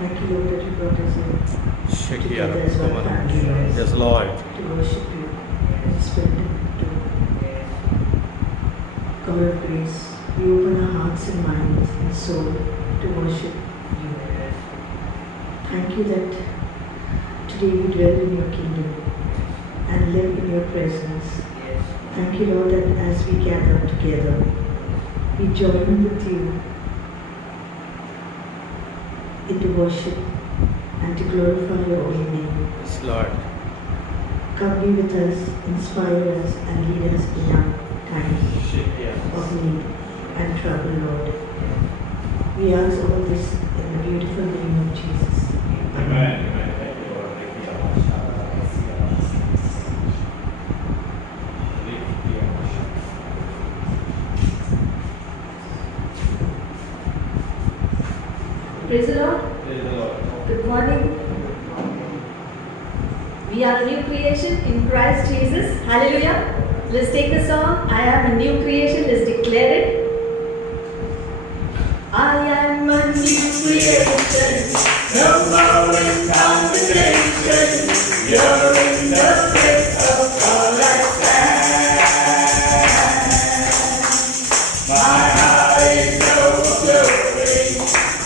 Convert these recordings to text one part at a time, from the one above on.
Thank you, Lord, that you brought us here together as one family, Lord, Yes, Lord. to worship you in spirit and truth. God of grace, we open our hearts and minds and soul to worship you. Thank you that today we dwell in your kingdom and live in your presence. Thank you, Lord, that as we gather together, we join with you into worship and to glorify your holy name. Yes, Lord. Come be with us, inspire us, and lead us in our times of need and trouble, Lord. We ask all this in the beautiful name of Jesus. Amen. Praise the Lord. Good morning. We are a new creation in Christ Jesus. Hallelujah. Let's take the song. I am a new creation. Let's declare it. I am a new creation. No more in condemnation. You're in the place of God I stand. My heart is overflowing.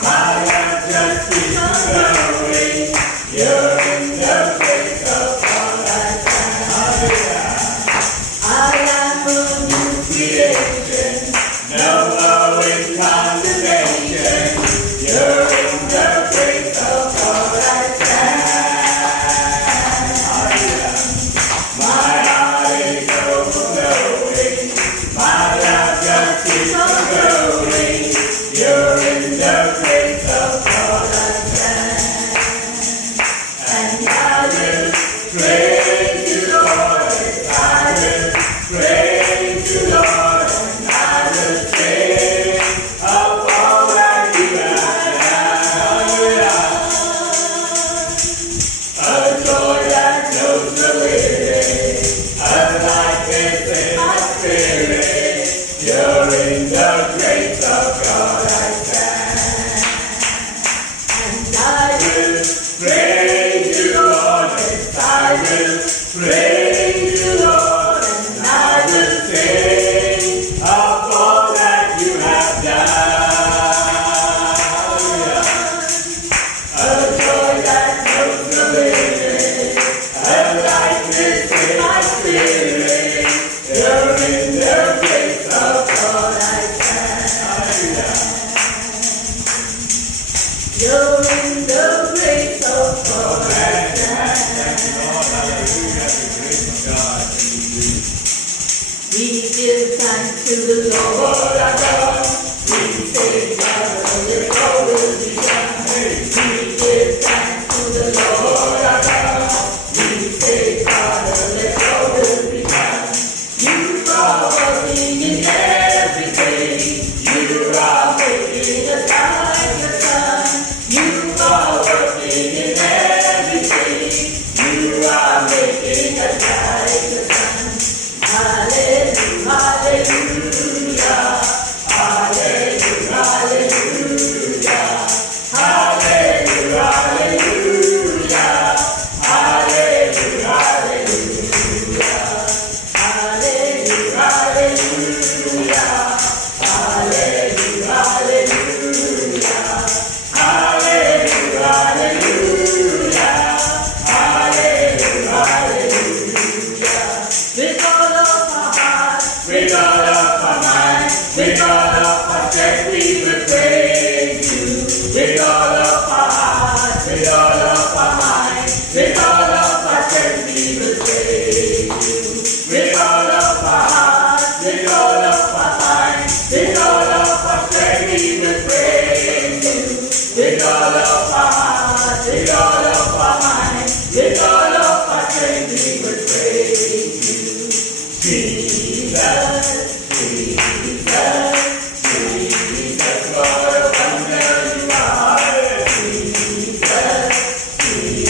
My life just keeps growing. You're in the place of God I stand. I am a new creation. No more in condemnation. You're in the place of God I stand. My heart is overflowing. My life just keeps growing. You're in the place of God I stand. And I will praise you, Lord. I will praise you, Lord. And I will sing of all that you have done. A joy that knows the living, a lightness in my spirit. You're in the grace of God I stand. And I will praise you, Lord. Yes, I will praise you, Lord. And I will sing of all that you have done. A joy that knows the living, a lightness in my spirit. You're in the grace of God I stand. You're in the grace of God I stand. We give thanks to the Lord our God. We say, God, your will be done. We give thanks to the Lord our God. We say, God, let your will be done. You are working in everything. You are making us like the sun. You are working in everything. You are making us like the sun. Hallelujah, hallelujah, hallelujah, hallelujah, hallelujah, hallelujah, hallelujah, with all of our heart, with all of our mind, with all of our strength, we will praise you. With all of our heart, with all of our mind, with all of our strength, we will praise you. With all of our heart, with all of our mind, with all of our strength, we will praise you. With all of our heart, with all of our mind, with all of our strength, we will praise you. Jesus, Jesus, Jesus, what a wonder you are. Jesus,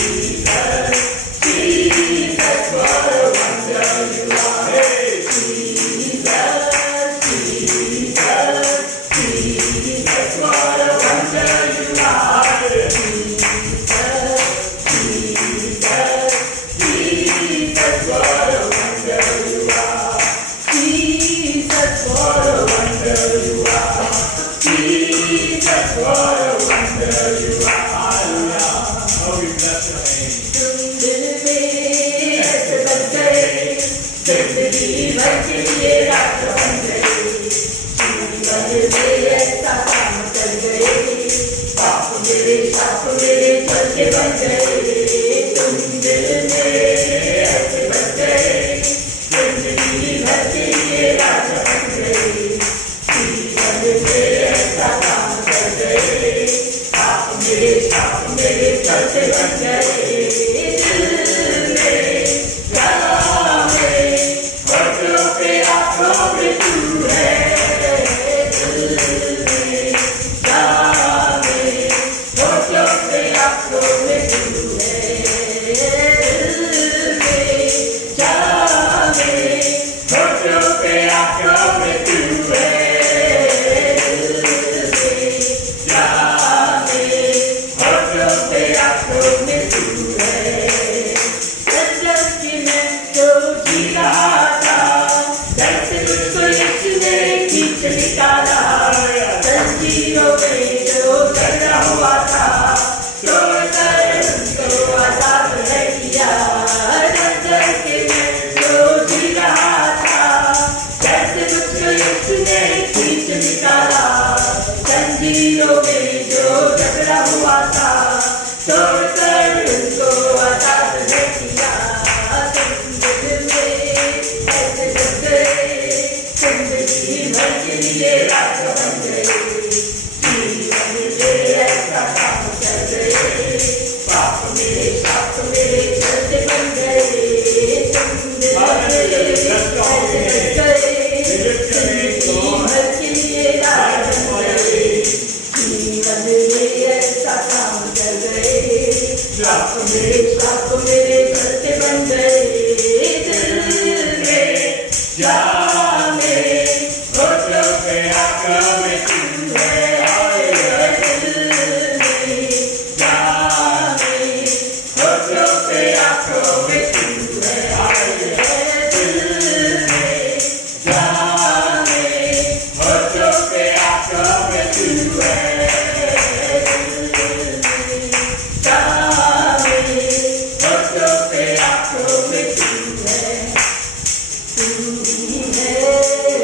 Jesus, Jesus, what a wonder you are. Jesus, Jesus, Jesus, what a wonder you are. ऐसा काम कर गए, पाप मेरे चल के बन गए, तुम दिल में ऐसे बन गए, जिंदगी भर के लिए राजा बन गए, जीवन में ऐसा काम कर गए, पाप मेरे चल के बन गए, दिल में जान में होठों पे आंखों में तू है, दिल में जान में होठों पे आंखों में तू है, दिल में जान में होठों पे आंखों में तू है, दिल में जान में होठों पे आंखों में तू है, सजन की मैं तो जी रहा था, दर से मुझको यीशु ने खींच निकाला, जंजीरों में जो झगड़ा हुआ था, तोड़कर उसको आजाद है किया, सजन की मैं तो जी रहा था, दर से मुझको यीशु ने खींच निकाला, जंजीरों में जो झगड़ा हुआ था, तोड़कर उसको आजाद है किया, जिंदगी में ऐसे बन गए, जिंदगी भर के लिए राजा बन गए, जीवन में ऐसा काम कर गए, पाप मेरे चलते बन गए, तुम दिल में ऐसे बन गए, जिंदगी भर के लिए राजा बन गए, जीवन में ऐसा काम कर गए, पाप मेरे चलते बन गए, दिल में जान में होठों पे आंखों में तू है, दिल में जान में होठों पे आंखों में तू है, दिल में जान में होठों पे आंखों में तू है, दिल में जान में होठों पे आंखों में तू है, तू ही है,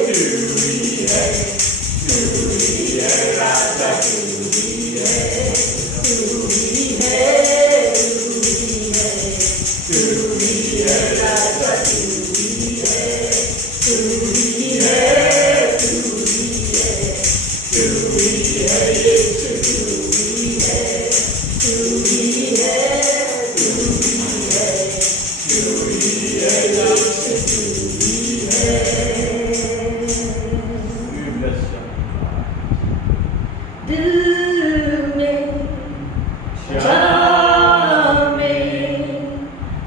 तू ही है, तू ही है राजा, तू ही है, तू ही है, तू ही है राजा, तू ही है, तू ही है, तू ही है, तू ही है यीशु, तू ही है, तू ही है, तू ही है, तू ही है यीशु, तू ही है। We bless you. दिल में जान में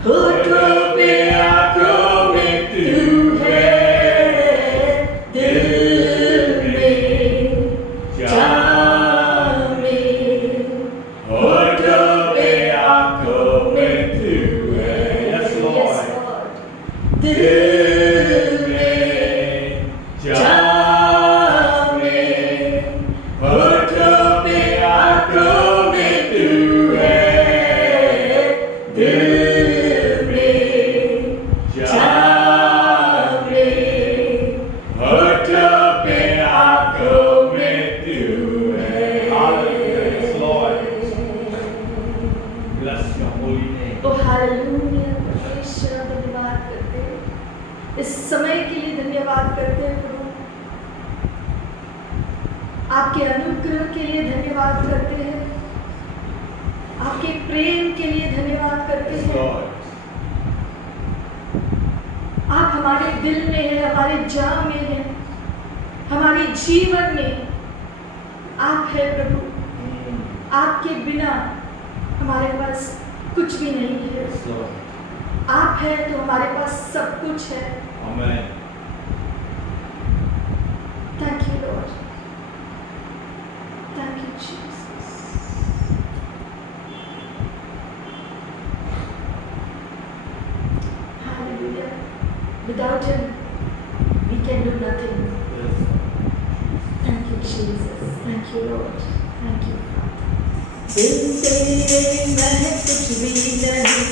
होठों पे आंखों में तू है, दिल में जान में होठों पे आंखों में तू है। Yes, Lord. दिल में जान में होठों पे आंखों में तू है, दिल में जान में होठों पे आंखों में तू है। Hallelujah. Yes, Lord. Bless your holy name. Oh hallelujah, परमेश्वर धन्यवाद करते हैं, इस समय के लिए धन्यवाद करते हैं प्रभु, आपके अनुग्रह के लिए धन्यवाद करते हैं, आपके प्रेम के लिए धन्यवाद करते Yes, हैं, Lord. आप हमारे दिल में हैं, हमारे जान में हैं, हमारे जीवन में आप है प्रभु, आपके बिना हमारे पास कुछ भी नहीं है, Yes, Lord. आप है तो हमारे पास सब कुछ है। Amen. Thank you, Lord. Thank you, Jesus. Hallelujah. Without Him, we can do nothing. Yes. Thank you, Jesus. Thank you, Lord. Thank you, Father. बिन तेरे मैं कुछ भी नहीं,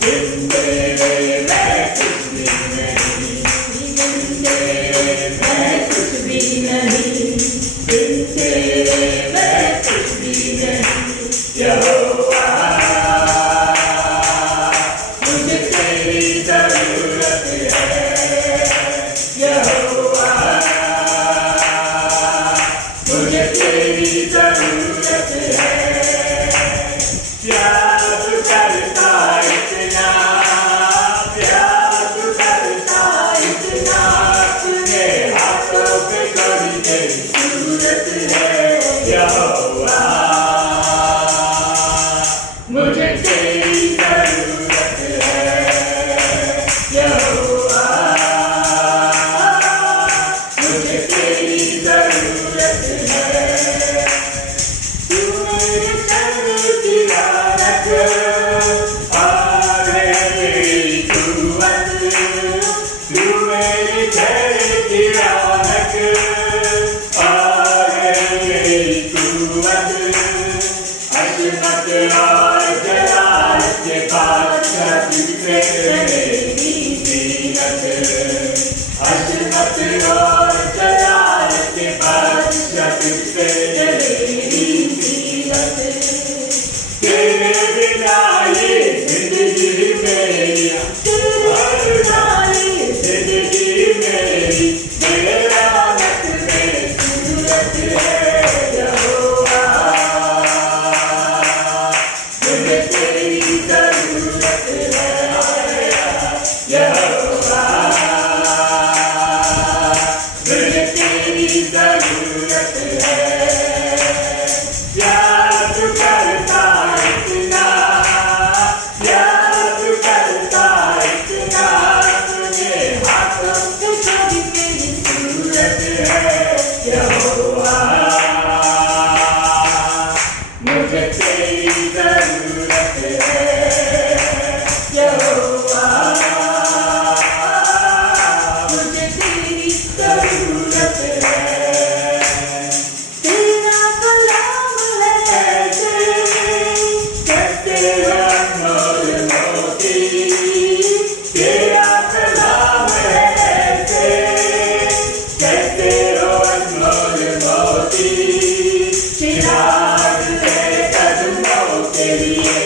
बिन तेरे मैं कुछ भी नहीं, बिन तेरे मैं कुछ भी नहीं, मुझे तेरी जरूरत है। प्यार तू करता इतना, प्यार तू करता इतना, अपने हाथों पे कोई तेरी सूरत है यहोवा। मुझे तेरी जरूरत है यहोवा, मुझे तेरी जरूरत है। तू मेरे चरण की रौनक और मेरी कुव्वत, तू मेरे चरण की रौनक और मेरी कुव्वत, अजमत और जलाल के बादशाह तुझसे मेरी जीनत, अजमत और जलाल के बादशाह तुझसे मेरी जीनत। तेरे बिना ये जिंदगी मेरी, तेरे बिना ये जिंदगी मेरी, तेरे रौनक में सूरत है यहोवा। मुझे तेरी जरूरत है यहोवा, मुझे तेरी जरूरत है। प्यार तू करता इतना, प्यार तू करता इतना, तुझे हाथों पे कभी तेरी सूरत है यहोवा। मुझे तेरी जरूरत है यहोवा, मुझे तेरी जरूरत है। तेरा कलाम है कहते अनमोल मोती, तेरा कलाम है कहते अनमोल मोती, चिराग है कदमों के लिए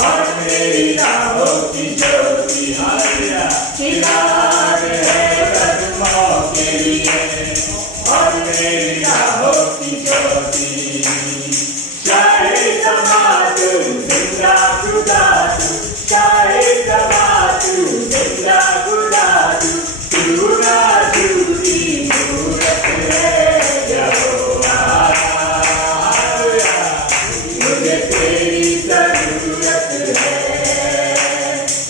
और मेरी राहों की ज्योति। हालेलुया। चिराग है कदमों के लिए और मेरी राहों की ज्योति। चाहे समातु जिंदा खुदा तू, चाहे समातु जिंदा खुदा तू, तू ना झूठी मूरत है यहोवा। मुझे तेरी जरूरत है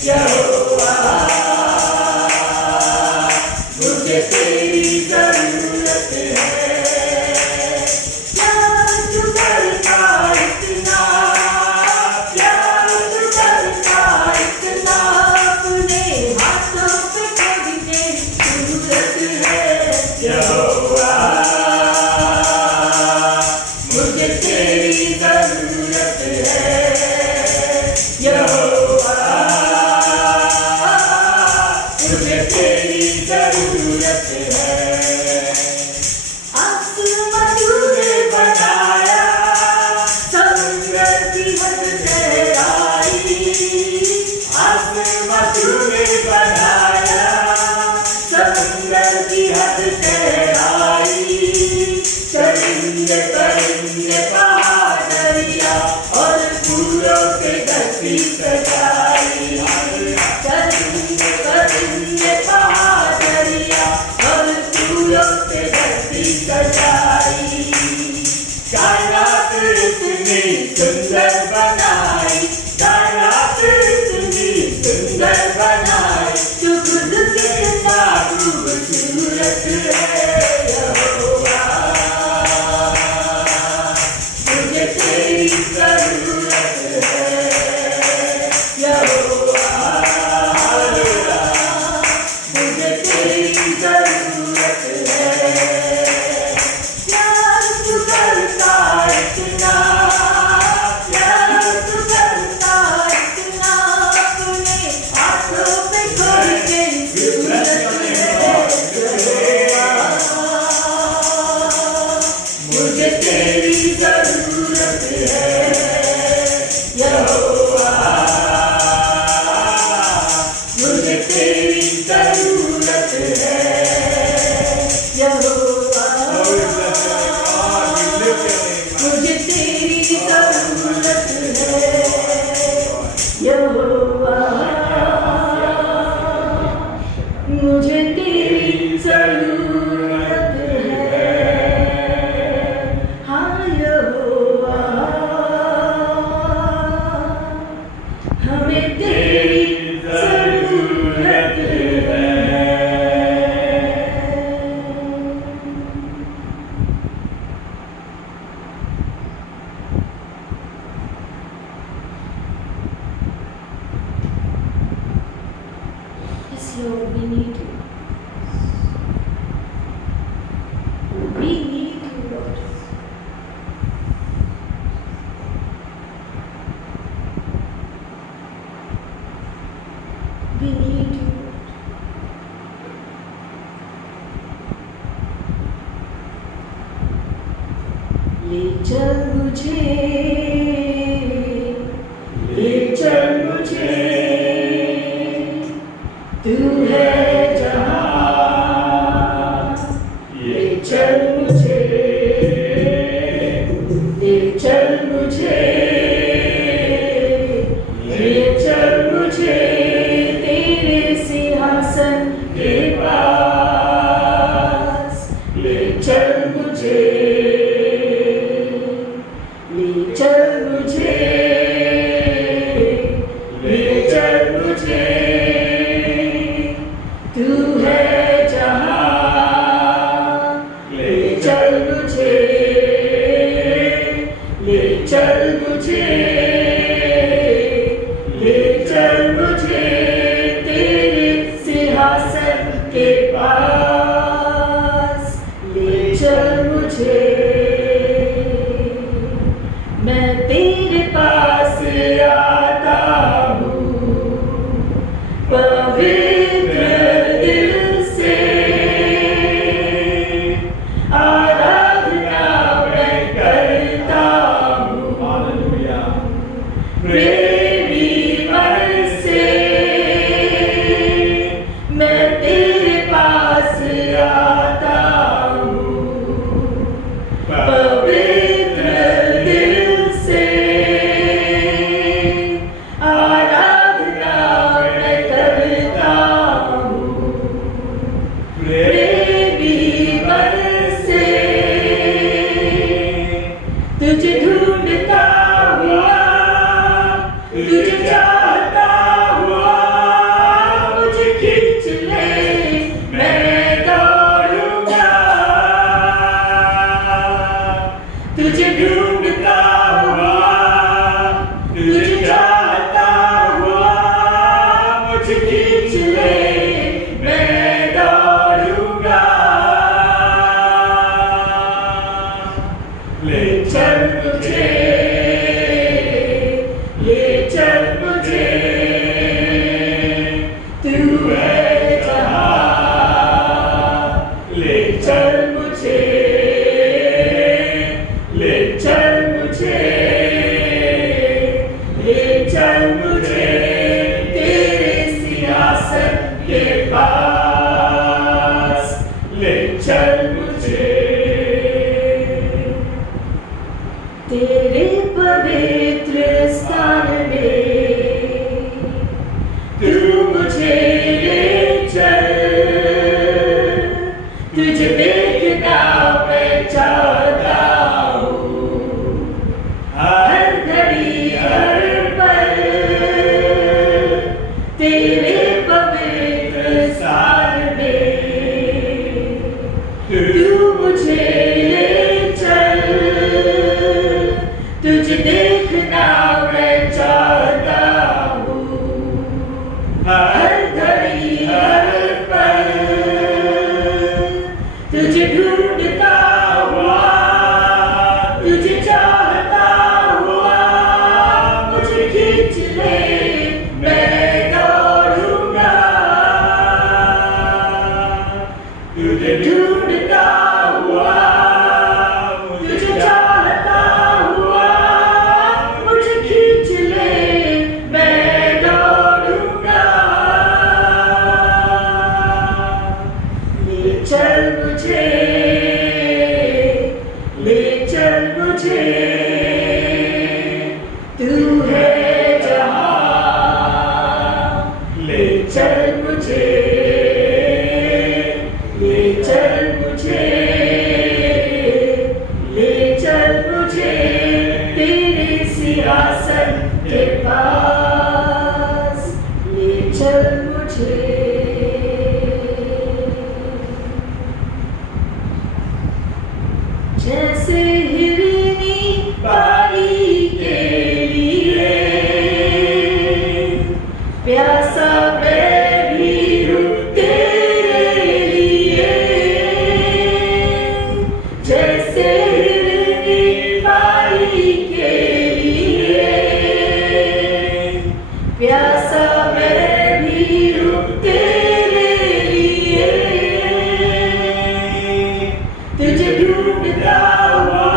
यहोवा, मुझे तेरी जरूरत है। प्यार तू करता इतना, प्यार तू करता इतना, अपने हाथों पे कभी तेरी सूरत है यहोवा। मुझे तेरी जरूरत है यहोवा, मुझे तेरी जरूरत है। आसमां तूने बनाया, समुद्र की हद ठहराई, आसमां तूने बनाया, समुद्र की हद ठहराई, चरिंदे परिंदे पहाड़ दरिया और फूलों से धरती सजाई। चरिंदे परिंदे पहाड़ दरिया और फूलों से धरती सजाई। कायनात इतनी सुंदर बनाई, कायनात इतनी सुंदर बनाई, तू खुद कितना खूबसूरत है यहोवा। मुझे तेरी जरूरत है यहोवा, मुझे तेरी जरूरत है। प्यार तू करता इतना, प्यार तू करता इतना, अपने हाथों पे कोई तेरी सूरत है यहोवा। मुझे तेरी जरूरत है यहोवा, मुझे तेरी जरूरत है यहोवा। ले चल मुझे, ले चल मुझे, तू है जहाँ, ले चल मुझे, ले चल मुझे, ले चल मुझे तेरे सिंहासन के पास, ले चल मुझे, ले चल मुझे, ले चल मुझे, तू है जहाँ, ले चल मुझे, ले चल मुझे, ले चल मुझे तेरे सिंहासन के पास, ले चल मुझे, मैं तेरे पास आता हूँ पवित्र दिल से, आराधना मैं करता हूँ हालेलुया, प्रेमी मन से, मैं तेरे पास आता हूँ पवित्र दिल से, आराधना मैं करता हूँ प्रेमी मन से, तुझे ढूंढता हुआ, तुझे चाहता हुआ, मुझे खींच ले, मैं दौड़ूंगा, तुझे ढूंढता हुआ, तुझे चाहता हुआ, मुझे खींच ले, मैं दौड़ूंगा, ले चल मुझे, ले चल मुझे, तू है जहाँ, ले चल मुझे, ले चल मुझे, ले चल मुझे तेरे सिंहासन के पास, ले चल मुझे तेरे पवित्र स्थान में, तू मुझे ले चल, तुझे देखना मैं चाहता हूँ हर घड़ी हर पल, तेरे पवित्र स्थान में, तू मुझे ले चल, तुझे देखना मैं चाहता हूँ हर घड़ी हर पल, तुझे ढूंढता हुआ, तुझे चाहता हुआ, मुझे खींच ले, मैं दौड़ूंगा, तुझे ढूंढता हुआ, तुझे चाहता हुआ, मुझे खींच ले, मैं दौड़ूंगा, ले चल मुझे, ले चल मुझे, तू है जहाँ, ले चल मुझे, ले चल मुझे, ले चल मुझे तेरे सिंहासन के पास, ले चल मुझे, जैसे हिरनी पानी के लिए प्यासा मैं भी हूँ तेरे लिए, जैसे हिरनी पानी के लिए प्यासा मैं भी हूँ तेरे लिए, तुझे ढूंढता हुआ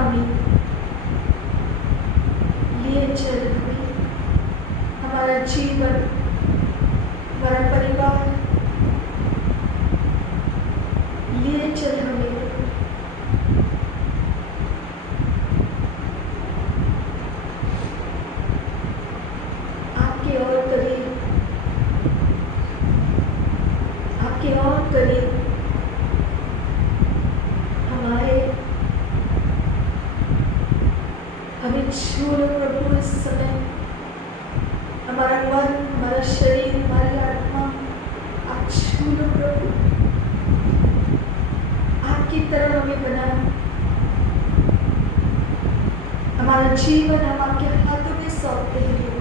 स्वामी, लिए चल हमें, हमारा जीवन, हमारा परिवार, लिए चल हमें। आपके और करीब, आपके और करीब हमारे, हमें छू लो प्रभु इस समय। हमारा मन, हमारा शरीर, हमारी आत्मा, आप छू लो प्रभु। आपकी तरह हमें बनाओ। हमारा जीवन हम आपके हाथों में सौंपते हैं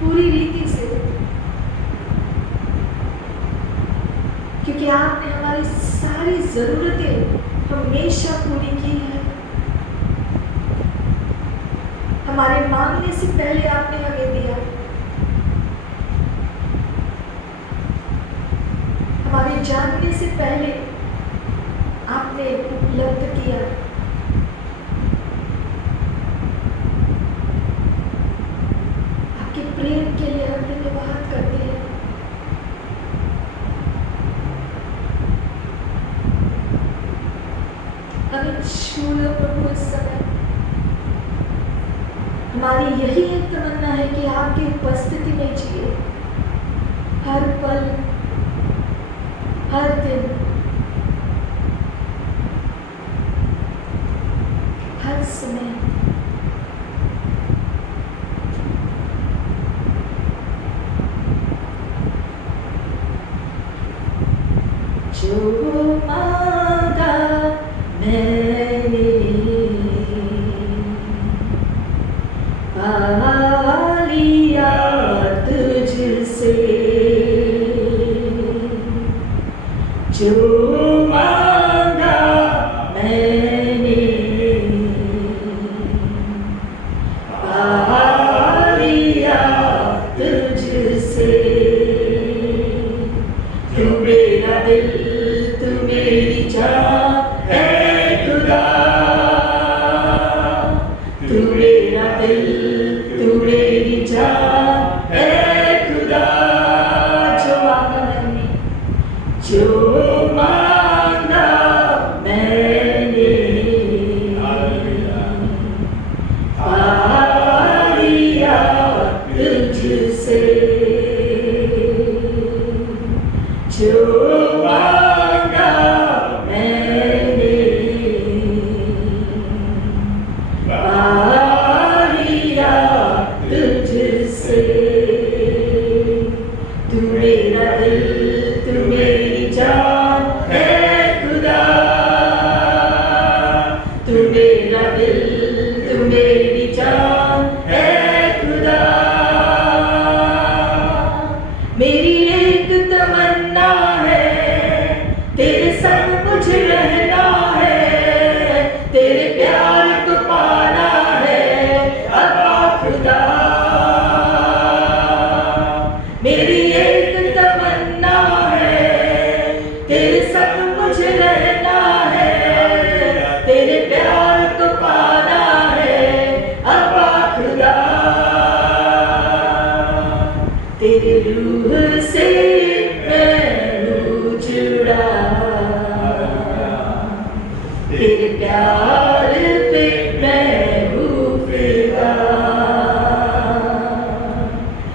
पूरी रीति से, क्योंकि आपने हमारी सारी जरूरतें हमेशा पूरी की है। हमारे मांगने से पहले आपने हमें दिया, हमारे जानने से पहले आपने उपलब्ध किया। आपके प्रेम के लिए हम धन्यवाद करते हैं। हमें छू लो प्रभु इस समय। हमारी यही एक तमन्ना है कि आपकी उपस्थिति में जिए, हर पल, हर दिन, हर समय। जो मांगा मैंने पा लिया तुझसे, जो मांगा मैंने पा लिया तुझसे। तू मेरा दिल, तू मेरी जान है खुदा। तू मेरा दिल, तू मेरी जान है खुदा। जो मांगा मैंने, जो मांगा मैंने पा लिया तुझसे। जो मांगा मैंने पा लिया तुझसे। तू मेरा दिल, तू मेरी जान है खुदा। तू मेरा दिल, तू मेरी जान है खुदा। मेरी एक तमन्ना है, तेरे संग मुझे रहना है, तेरे प्यार को पाना है अब्बा खुदा। मेरी एक तमन्ना है, तेरे संग मुझे रहना है, तेरे प्यार को पाना है अब्बा खुदा। तेरे रूह से मैं हूँ जुड़ा, तेरे प्यार पे मैं हूँ फिदा।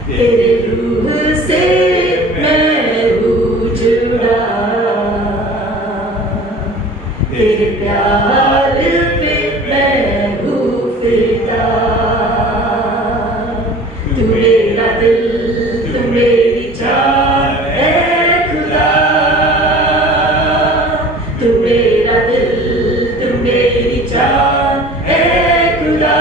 तेरे रूह से मैं हूँ जुड़ा, तेरे प्यार पे मैं हूँ फिदा। तू मेरा दिल, तू मेरी जान है खुदा। तू मेरा दिल, तू मेरी जान है खुदा।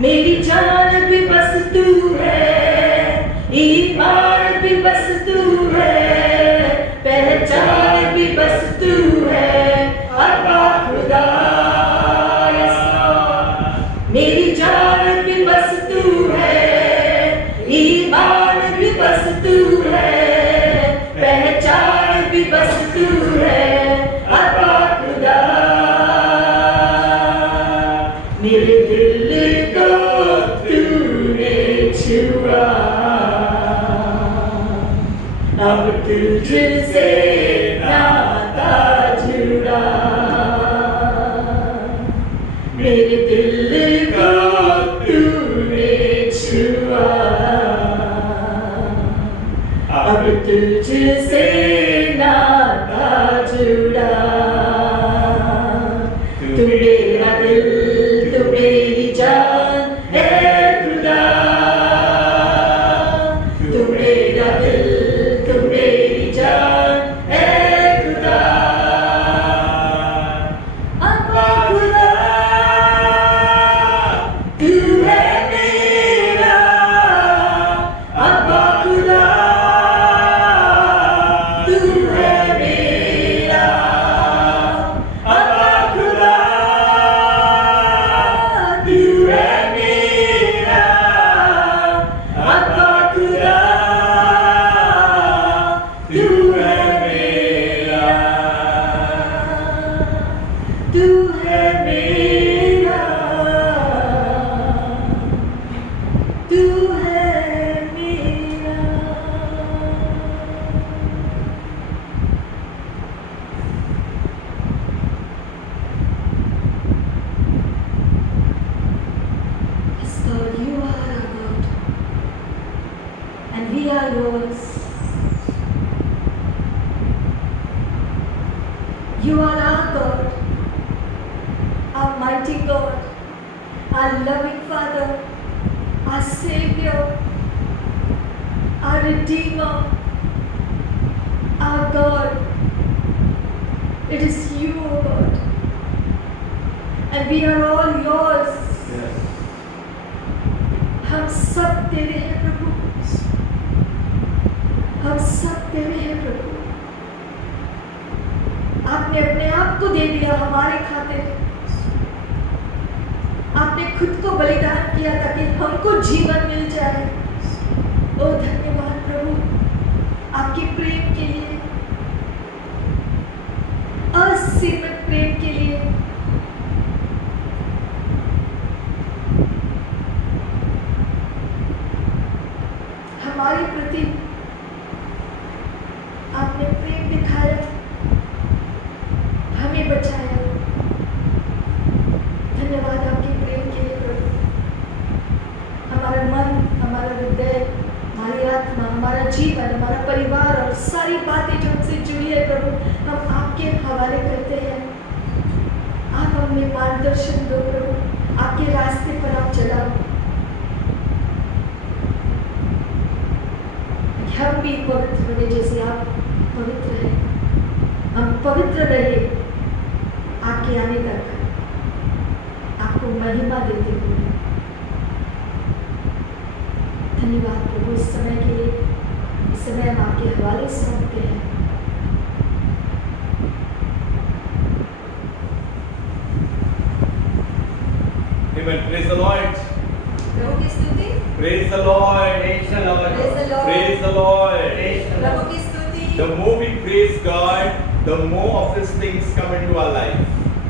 मेरी जान भी बस तू है, ईमान भी बस तू है, पहचान भी बस तू है अब्बा खुदा। मेरी जान भी बस तू है, ईमान भी बस तू है, पहचान भी बस मेरे दिल को तूने छुआ, अब तुझसे नाता जुड़ा, मेरे दिल को तूने छुआ, अब तुझसे नाता जुड़ा। तू मेरा दिल, तू मेरी जान है खुदा, तू मेरा दिल, तू मेरी जान है खुदा। अब्बा खुदा, तू है मेरा, अब्बा खुदा, तू है मेरा, अब्बा खुदा, तू है मेरा, अब्बा खुदा, तू है मेरा, तू है मेरा, तू है मेरा। Yes, Lord, you are our God, and we are yours. You are our God, our mighty God, our loving Father, our Savior, our Redeemer, our God. It is you, O God, and we are all yours. हम सब तेरे हैं प्रभु, हम सब तेरे हैं प्रभु। आपने अपने आप को दे दिया हमारे खातिर, आपने खुद को बलिदान किया ताकि हमको जीवन मिल जाए। ओ धन्यवाद प्रभु आपके प्रेम के लिए, असीमित प्रेम के लिए। हमारे प्रति आपने प्रेम दिखाया, हमें बचाया। धन्यवाद आपके प्रेम के लिए प्रभु। हमारा मन, हमारा हृदय, हमारी आत्मा, हमारा जीवन, हमारा परिवार और सारी बातें जो हमसे जुड़ी है प्रभु, हम आपके हवाले करते हैं। आप हमें मार्गदर्शन दो प्रभु, आपके रास्ते पर आप चलाओ। हम भी पवित्र बने जैसे आप पवित्र हैं। हम पवित्र रहे आपके आने तक, आपको महिमा देते हुए। धन्यवाद प्रभु इस समय के लिए। इस समय हम आपके हवाले सौंपते हैं। Amen. Praise the Lord. प्रभु की स्तुति, Praise the Lord. Praise the Lord. Praise the Lord. प्रभु की स्तुति। The more we praise God, the more of His things come into our life.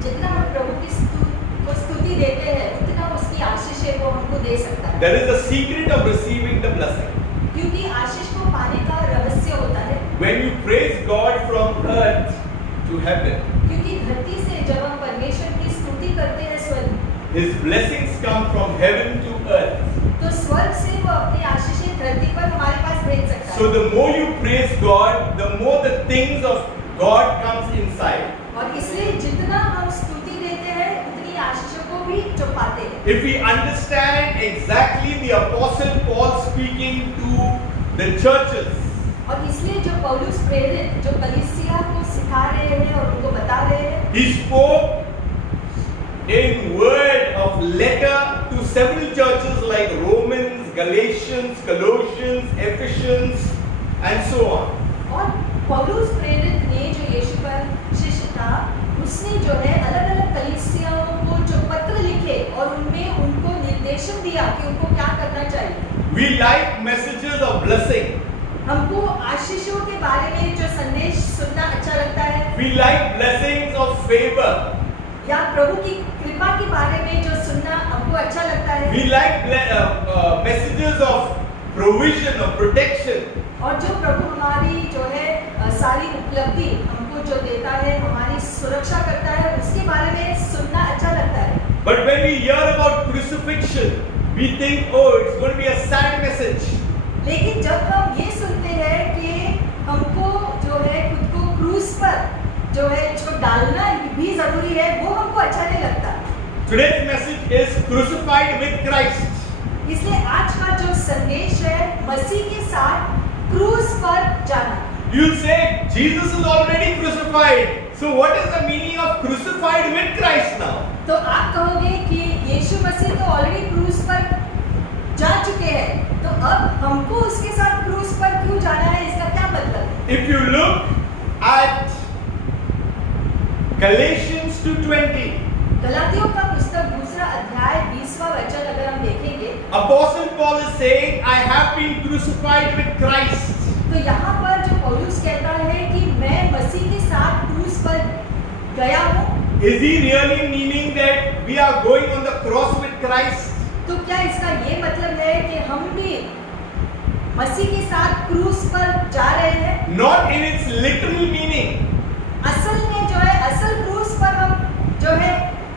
जितना हम प्रभु की स्तुति देते हैं, उतना उसकी आशीषें वो हमको दे सकता है। There is a secret of receiving the blessing. क्योंकि आशीष को पाने का रहस्य होता है। When you praise God from earth to heaven, क्योंकि धरती से जब हम परमेश्वर की स्तुति करते हैं स्वर्ग, His blessings come from heaven to earth. तो स्वर्ग से वो अपनी आशीषें धरती पर हमारे पास भेज सकता है। So the more you praise God, the more the things of God comes inside. और इसलिए जितना हम स्तुति देते हैं, उतनी आशीषों को भी पाते हैं। If we understand exactly the Apostle Paul speaking to the churches, और इसलिए जो पौलुस प्रेरित जो कलीसिया को सिखा रहे हैं और उनको बता रहे हैं, he spoke in word of letter to several churches like Romans, Galatians, Colossians, Ephesians, and so on. और पौलुस प्रेरित ने जो यीशु पर शिष्य था, उसने जो है अलग-अलग कलीसियाओं को जो पत्र लिखे और उनमें उनको निर्देशन दिया कि उनको क्या करना चाहिए। We like messages of blessing. हमको आशीषों के बारे में जो संदेश सुनना अच्छा लगता है। We like blessings of favor. या प्रभु की कृपा के बारे में जो सुनना हमको अच्छा लगता है, We like messages of provision or protection. और जो प्रभु हमारी जो है सारी उपलब्धि हमको जो देता है, हमारी सुरक्षा करता है, उसके बारे में सुनना अच्छा लगता है। But when we hear about crucifixion, we think, oh, it's going to be a sad message. लेकिन जब हम ये सुनते हैं कि हमको जो है खुद को क्रूस पर जो है जो डालना भी जरूरी है, वो हमको अच्छा नहीं लगता। Today's message is crucified with Christ. इसलिए आज का जो संदेश है मसीह के साथ क्रूस पर जाना। You'll say, Jesus is already crucified. So what is the meaning of crucified with Christ now? तो आप कहोगे कि यीशु मसीह तो ऑलरेडी क्रूस पर जा चुके हैं, तो अब हमको उसके साथ क्रूस पर क्यों जाना है, इसका क्या मतलब? If you look at Galatians 2:20, गलातियों का पुस्तक 2 अध्याय 20वां वचन अगर हम देखेंगे, Apostle Paul is saying, I have been crucified with Christ. तो यहाँ पर जो पौलुस कहता है कि मैं मसीह के साथ क्रूस पर गया हूँ, Is he really meaning that we are going on the cross with Christ? तो क्या इसका ये मतलब है कि हम भी मसीह के साथ क्रूस पर जा रहे हैं? Not in its literal meaning, असल में जो है असल क्रूस पर हम जो है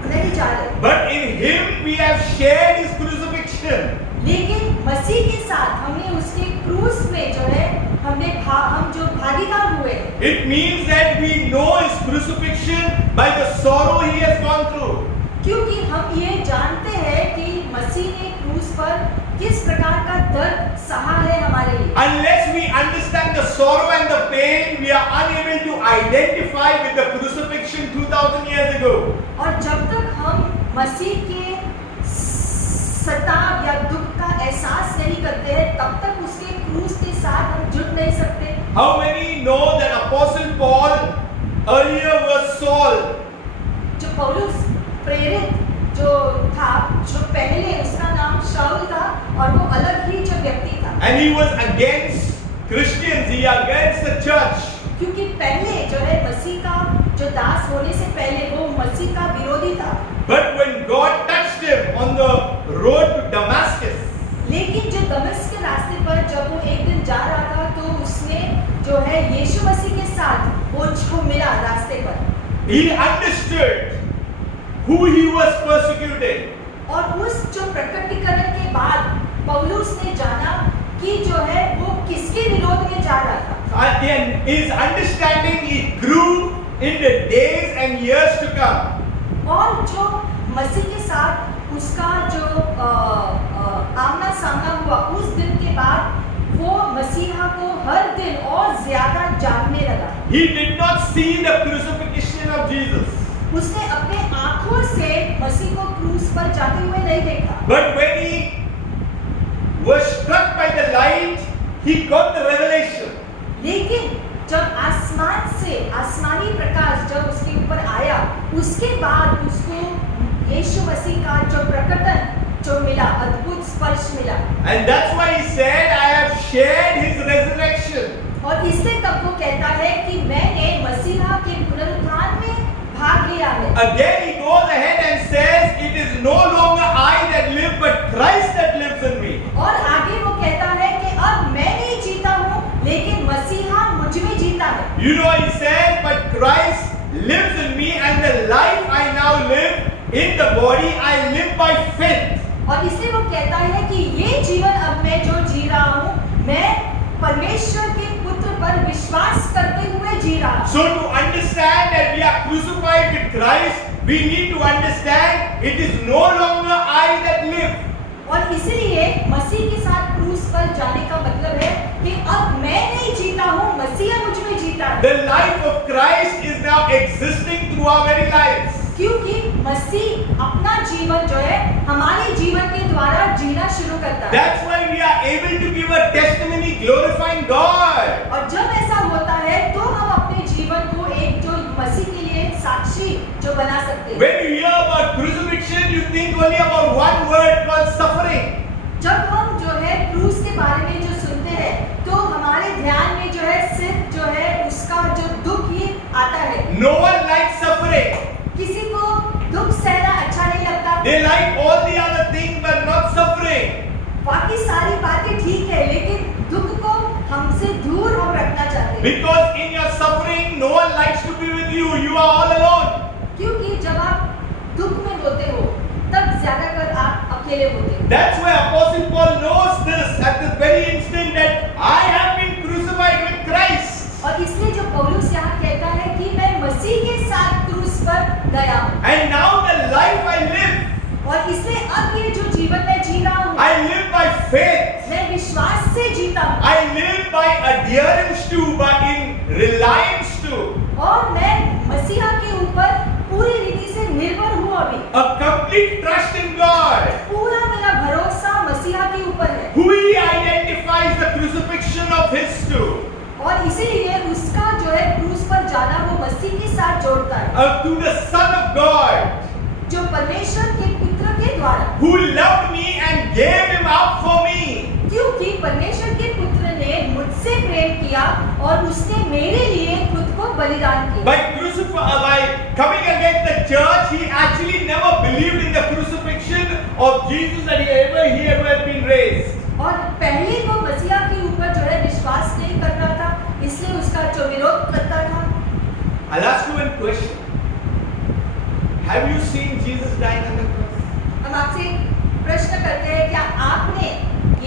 नहीं जा रहे, but in him we have shared his crucifixion. लेकिन मसीह के साथ हमने उसके क्रूस में जो है हम जो भागीदार हुए। It means that we know his crucifixion by the sorrow he has gone through. क्योंकि हम ये जानते हैं कि मसीह ने क्रूस पर किस प्रकार का दर्द सहा है हमारे लिए। Unless we understand the sorrow and the pain, we are unable to identify with the crucifixion 2000 years ago. और जब तक हम मसीह के सताव या दुख का एहसास नहीं करते हैं, तब तक उसके क्रूस के साथ हम जुड़ नहीं सकते। How many know that Apostle Paul earlier was Saul? जो पौलुस प्रेरित जो था, जो पहले उसका नाम शाऊल था और वो अलग ही जो व्यक्ति था, And he was against Christians, he against the church. क्योंकि पहले जो है मसीह का जो दास होने से पहले वो मसीह का विरोधी था। But when God touched him on the road to Damascus, लेकिन जो दमिश्क के रास्ते पर जब वो एक दिन जा रहा था, तो उसने जो है यीशु मसीह के साथ वो उसको मिला रास्ते पर, he understood who he was persecuting. और उस जो प्रकटीकरण के बाद पौलुस ने जाना कि जो है वो किसके विरोध में जा रहा था। And his understanding he grew in the days and years to come. और जो मसीह के साथ उसका जो आमना सामना हुआ उस दिन के बाद वो मसीहा को हर दिन और ज्यादा जानने लगा। He did not see the crucifixion of Jesus. उसने अपने आंखों से मसीह को क्रूस पर जाते हुए नहीं देखा, But when he was struck by the light, he got the revelation. लेकिन जब आसमान से आसमानी प्रकाश जब उसके ऊपर आया, उसके बाद उसको यीशु मसीह का जो प्रकटन जो मिला, अद्भुत स्पर्श मिला। And that's why he said, I have shared his resurrection. और इससे तब वो कहता है कि मैंने मसीहा के पुनरुत्थान में भाग लिया है। Again he goes ahead and says, it is no longer I that live, but Christ that lives in me. और आगे वो कहता है कि अब मैं नहीं जीता हूँ, लेकिन मसीहा मुझ में जीता है। You know, he says, but Christ lives in me, and the life I now live in the body, I live by faith. और इसलिए वो कहता है कि ये जीवन अब मैं जो जी रहा हूँ, मैं परमेश्वर के पुत्र पर विश्वास करते हुए जी रहा हूँ। So to understand that we are crucified with Christ, we need to understand it is no longer I that live. और इसलिए मसीह के साथ क्रूस पर जाने का मतलब है कि अब मैं नहीं जीता हूँ, मसीहा मुझ में जीता है। The life of Christ is now existing through our very lives. क्योंकि मसीह अपना जीवन जो है हमारे जीवन के द्वारा जीना शुरू करता है। That's why we are able to give a testimony glorifying God. और जब ऐसा होता है तो हम अपने जीवन को एक जो मसीह के लिए साक्षी जो बना सकते हैं। When you hear about crucifixion, you think only about one word called suffering. जब हम जो है क्रूस के बारे में जो सुनते हैं, तो हमारे ध्यान में जो है सिर्फ जो है उसका जो दुख ही आता है। No one likes suffering. किसी को They like all the other things but not suffering. बाकी सारी बातें ठीक है, लेकिन दुख को हमसे दूर हम रखना चाहते हैं। Because in your suffering, no one likes to be with you. You are all alone. क्योंकि जब आप दुख में होते हो, तब ज्यादातर आप अकेले होते हो। That's why Apostle Paul knows this at the very instant that I have been crucified with Christ. और इसलिए जो पौलुस यहाँ कहता है कि मैं मसीह के साथ क्रूस पर गया हूँ, And now the life I live, और इसलिए अब ये जो जीवन मैं जी रहा हूँ, I live by faith. मैं विश्वास से जीता हूँ, I live by adherence to, by in reliance to, और मैं मसीहा के ऊपर पूरी रीति से निर्भर हूँ अभी। a complete trust in God. पूरा मेरा भरोसा मसीहा के ऊपर है, Who he identifies the crucifixion of his to. और इसीलिए उसका जो है क्रूस पर जाना वो मसीह के साथ जोड़ता है, To the Son of God, जो परमेश्वर के पुत्र के द्वारा, who loved me and gave him up for me. क्योंकि परमेश्वर के पुत्र ने मुझसे प्रेम किया और उसने मेरे लिए खुद को बलिदान किया। By coming against the church, he actually never believed in the crucifixion of Jesus that he ever had been raised. और पहले वो मसीहा के ऊपर जो है विश्वास नहीं कर रहा था, इसलिए उसका जो विरोध करता था। I'll ask you one question. Have you seen Jesus dying on the cross? हम आपसे एक प्रश्न करते हैं, क्या आपने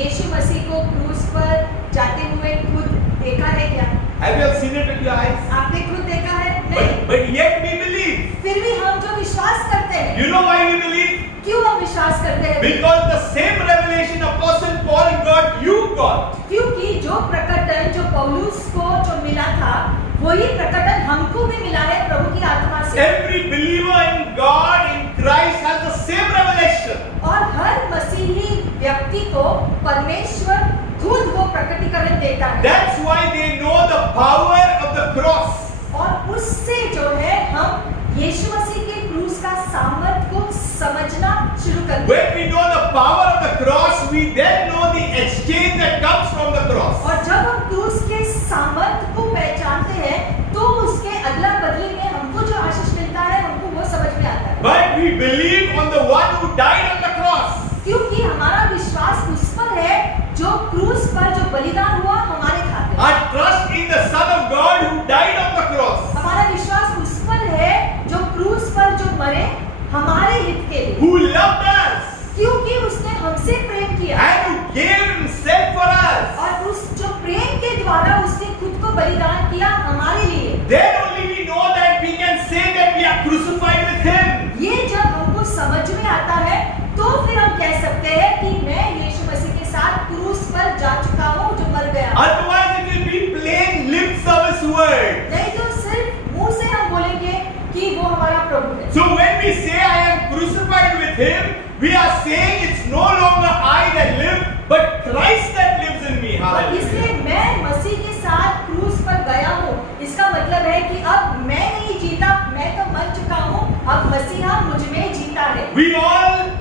यीशु मसीह को क्रूस पर जाते हुए खुद देखा है क्या? Have you seen it with your eyes? आपने खुद देखा है? नहीं। But yet we believe. फिर भी हम जो विश्वास करते हैं, You know why we believe? क्यों हम विश्वास करते हैं? Because the same revelation Apostle Paul got, you got. क्योंकि जो प्रकटन जो पौलुस को जो मिला था, वही प्रकटन हमको भी मिला है प्रभु की आत्मा से। Every believer in God, in Christ has the same revelation. और हर मसीही व्यक्ति को परमेश्वर खुद वो प्रकटीकरण देता है। That's why they know the power of the cross. और उससे जो है हम यीशु मसीह के क्रूस का सामर्थ को समझना शुरू करते हैं। When we know the power of the cross, we then know the exchange that comes from the cross. और जब हम क्रूस के सामर्थ को पहचानते हैं, तो उसके अदला बदली में हमको जो आशीष मिलता है, हमको वो समझ में आता है। But we believe on the one who died on the cross. क्योंकि हमारा विश्वास उस पर है जो क्रूस पर जो बलिदान हुआ हमारे खातिर। Our trust in the Son of God who died on the cross. हमारा विश्वास उस पर है जो क्रूस पर जो मरे हमारे हित के लिए, Who loved us क्योंकि उसने हमसे प्रेम किया and who gave himself for us. और उस जो प्रेम के द्वारा उसने खुद को बलिदान किया हमारे लिए। Then only we know that we can say that we are crucified with him. ये जब हमको समझ में आता है, तो फिर हम कह सकते हैं कि मैं यीशु मसीह के साथ क्रूस पर जा चुका हूँ जो मर गया। Otherwise it will be plain lip service word. नहीं तो सिर्फ मुंह से हम बोलेंगे कि वो हमारा प्रभु है। So when we say I am crucified with him, we are saying it's no longer I that live, but Christ that lives in me. और इसलिए Hallelujah. मैं मसीह के साथ क्रूस पर गया हूँ, इसका मतलब है कि अब मैं नहीं जीता, मैं तो मर चुका हूँ, अब मसीहा मुझ में जीता है। We all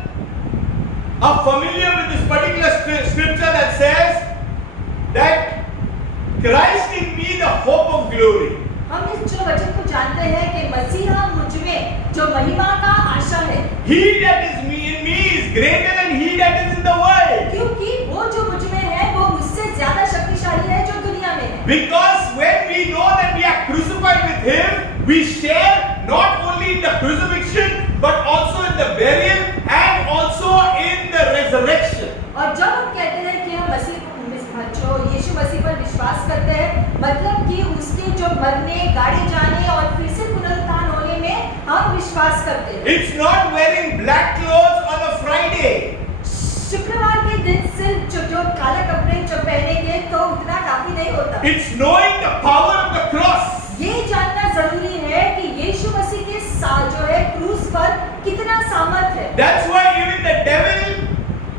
are familiar with this particular scripture that says that Christ in me the hope of glory. हम इस जो वचन को जानते हैं कि मसीहा मुझ में जो महिमा का आशा है, He that is in me is greater than he that is in the world. क्योंकि वो जो मुझ में है वो मुझसे ज्यादा शक्तिशाली है जो दुनिया में है। Because when we know that we are crucified with him, we share not only in the crucifixion but also in the burial and also in the resurrection. और जब हम कहते हैं कि हम मसीह जो यीशु मसीह पर विश्वास करते हैं, मतलब कि उसके जो मरने, गाड़े जाने और फिर से पुनरुत्थान होने में हम विश्वास करते हैं। It's not wearing black clothes on a Friday. शुक्रवार के दिन सिर्फ जो काले कपड़े जो पहनेंगे तो उतना काफी नहीं होता। It's knowing the power of the cross. ये जानना जरूरी है कि यीशु मसीह के साथ जो है क्रूस पर कितना सामर्थ है। That's why even the devil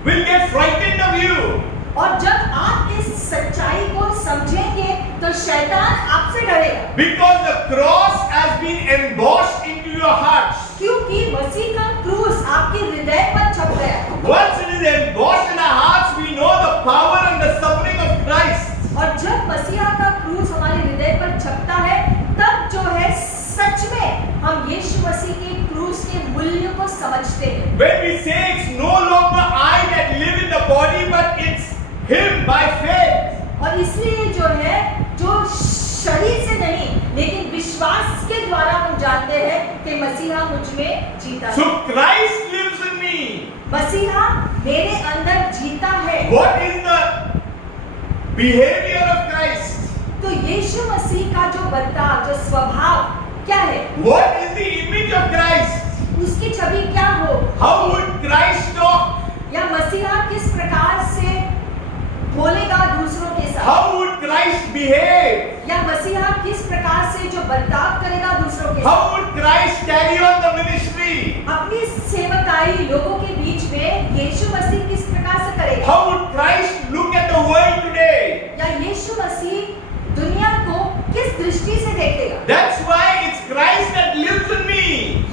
will get frightened of you. और जब आप इस सच्चाई को समझेंगे तो शैतान आपसे डरेगा। Because the cross has been embossed into your hearts. क्योंकि मसीह का क्रूस आपके हृदय पर छप गया। Once it is embossed in our hearts, we know the power and the suffering of Christ. और जब मसीहा का क्रूस हमारे हृदय पर छपता है, तब जो है सच में हम यीशु मसीह के क्रूस के मूल्य को समझते समझते हैं। When we say it's no longer I that live in the body, but it's Him by faith. और इसलिए जो है, जो शरीर से नहीं लेकिन विश्वास के द्वारा हम जानते हैं कि मसीहा मुझ में जीता So है। Christ lives in me. मसीहा मेरे अंदर जीता है। What is the behavior of Christ? तो यीशु मसीह का जो बर्ताव, जो स्वभाव क्या है? What is the image of Christ? उसकी छवि क्या हो? How would Christ talk? या मसीहा किस प्रकार से बोलेगा दूसरों के साथ? How would Christ behave? या मसीहा किस प्रकार से जो बर्ताव करेगा दूसरों के How साथ? would Christ carry on the ministry? अपनी सेवकाई लोगों के बीच में यीशु मसीह किस प्रकार से करेगा? How would Christ look at the world today? या यीशु मसीह दुनिया को किस दृष्टि से देखेगा? That's why it's Christ that lives in me.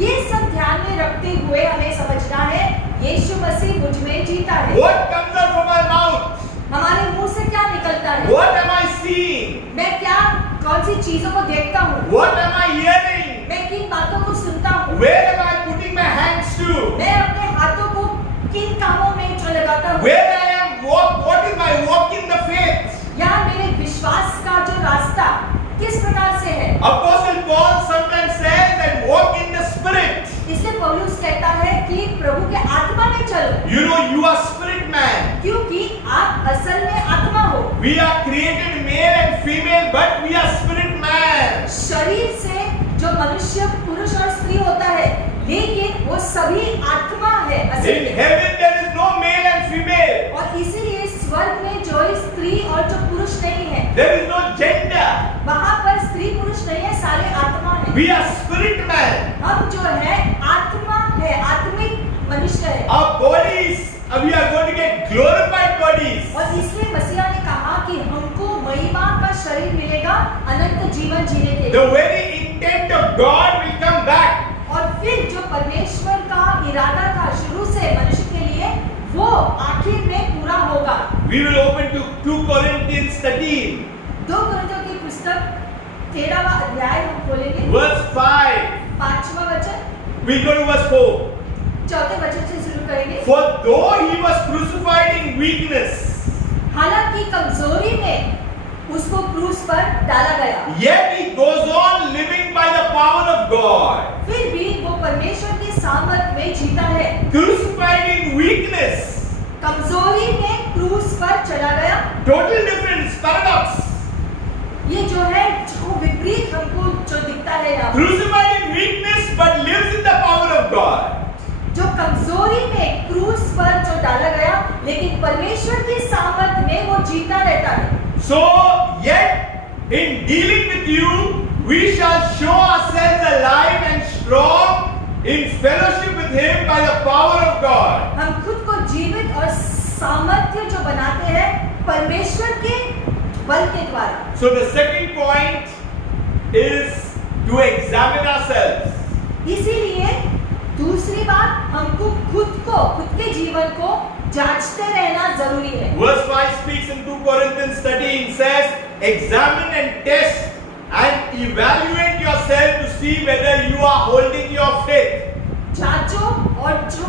ये सब ध्यान में रखते हुए हमें समझना है यीशु मसीह मुझ में जीता है। What comes out from my mouth? हमारे मुंह से क्या निकलता है? What am I seeing? मैं क्या कौन सी चीजों को देखता हूँ? What am I hearing? मैं किन बातों को सुनता हूँ? Where am I putting my hands to? मैं अपने हाथों को किन कामों में जो लगाता हूँ? Where I am what is my walk in the faith? या मेरे विश्वास का जो रास्ता किस प्रकार से है? Apostle Paul sometimes says that walk in the spirit. इसलिए पौलुस कहता है कि प्रभु के आत्मा में चलो, You know you are spirit man. क्योंकि आप असल में आत्मा हो। We are created male and female, but we are spirit man. शरीर से जो मनुष्य पुरुष और स्त्री होता है, लेकिन वो सभी आत्मा है असल In में। heaven there is no male and female. और इसीलिए स्वर्ग में जो स्त्री और जो पुरुष नहीं है, There is no gender. वहाँ पर स्त्री पुरुष नहीं है, सारे आत्मा है। We are spirit man. हम जो है आत्मा है, आत्मिक मनुष्य है। Our bodies, we are going to get glorified bodies. और इसलिए मसीहा ने कहा कि हमको महिमा का शरीर मिलेगा अनंत जीवन जीने के The लिए। very intent of God will come back. और फिर जो परमेश्वर का इरादा था शुरू से मनुष्य के लिए, वो आखिर में पूरा होगा। We will open to 2 Corinthians 13, 2 कोरिन्थियों की पुस्तक 13वां अध्याय हम खोलेंगे, verse 5. 5वां वचन, We'll go to verse 4. 4थे वचन से शुरू करेंगे। For though he was crucified in weakness, हालांकि कमजोरी में उसको क्रूस पर डाला गया, yet he goes on living by the power of God. फिर भी वो परमेश्वर के सामर्थ में जीता है। Crucified in weakness. कमजोरी में क्रूस पर चला गया। Total difference, paradox. ये जो है जो विपरीत हमको जो दिखता है यहाँ, Crucified in weakness but lives in the power of God. जो कमजोरी में क्रूस पर जो डाला गया, लेकिन परमेश्वर की सामर्थ में वो जीता रहता है। So, yet in dealing with you, we shall show ourselves alive and strong in fellowship with Him by the power of God. हम खुद को जीवित और सामर्थ्य जो बनाते हैं परमेश्वर के बल के द्वारा। So the second point is to examine ourselves. इसीलिए दूसरी बात, हमको खुद के जीवन को जांचते रहना जरूरी है। Verse 5 speaks in 2 Corinthians 13 says, examine and test and evaluate yourself to see whether you are holding your faith. जांचो और जो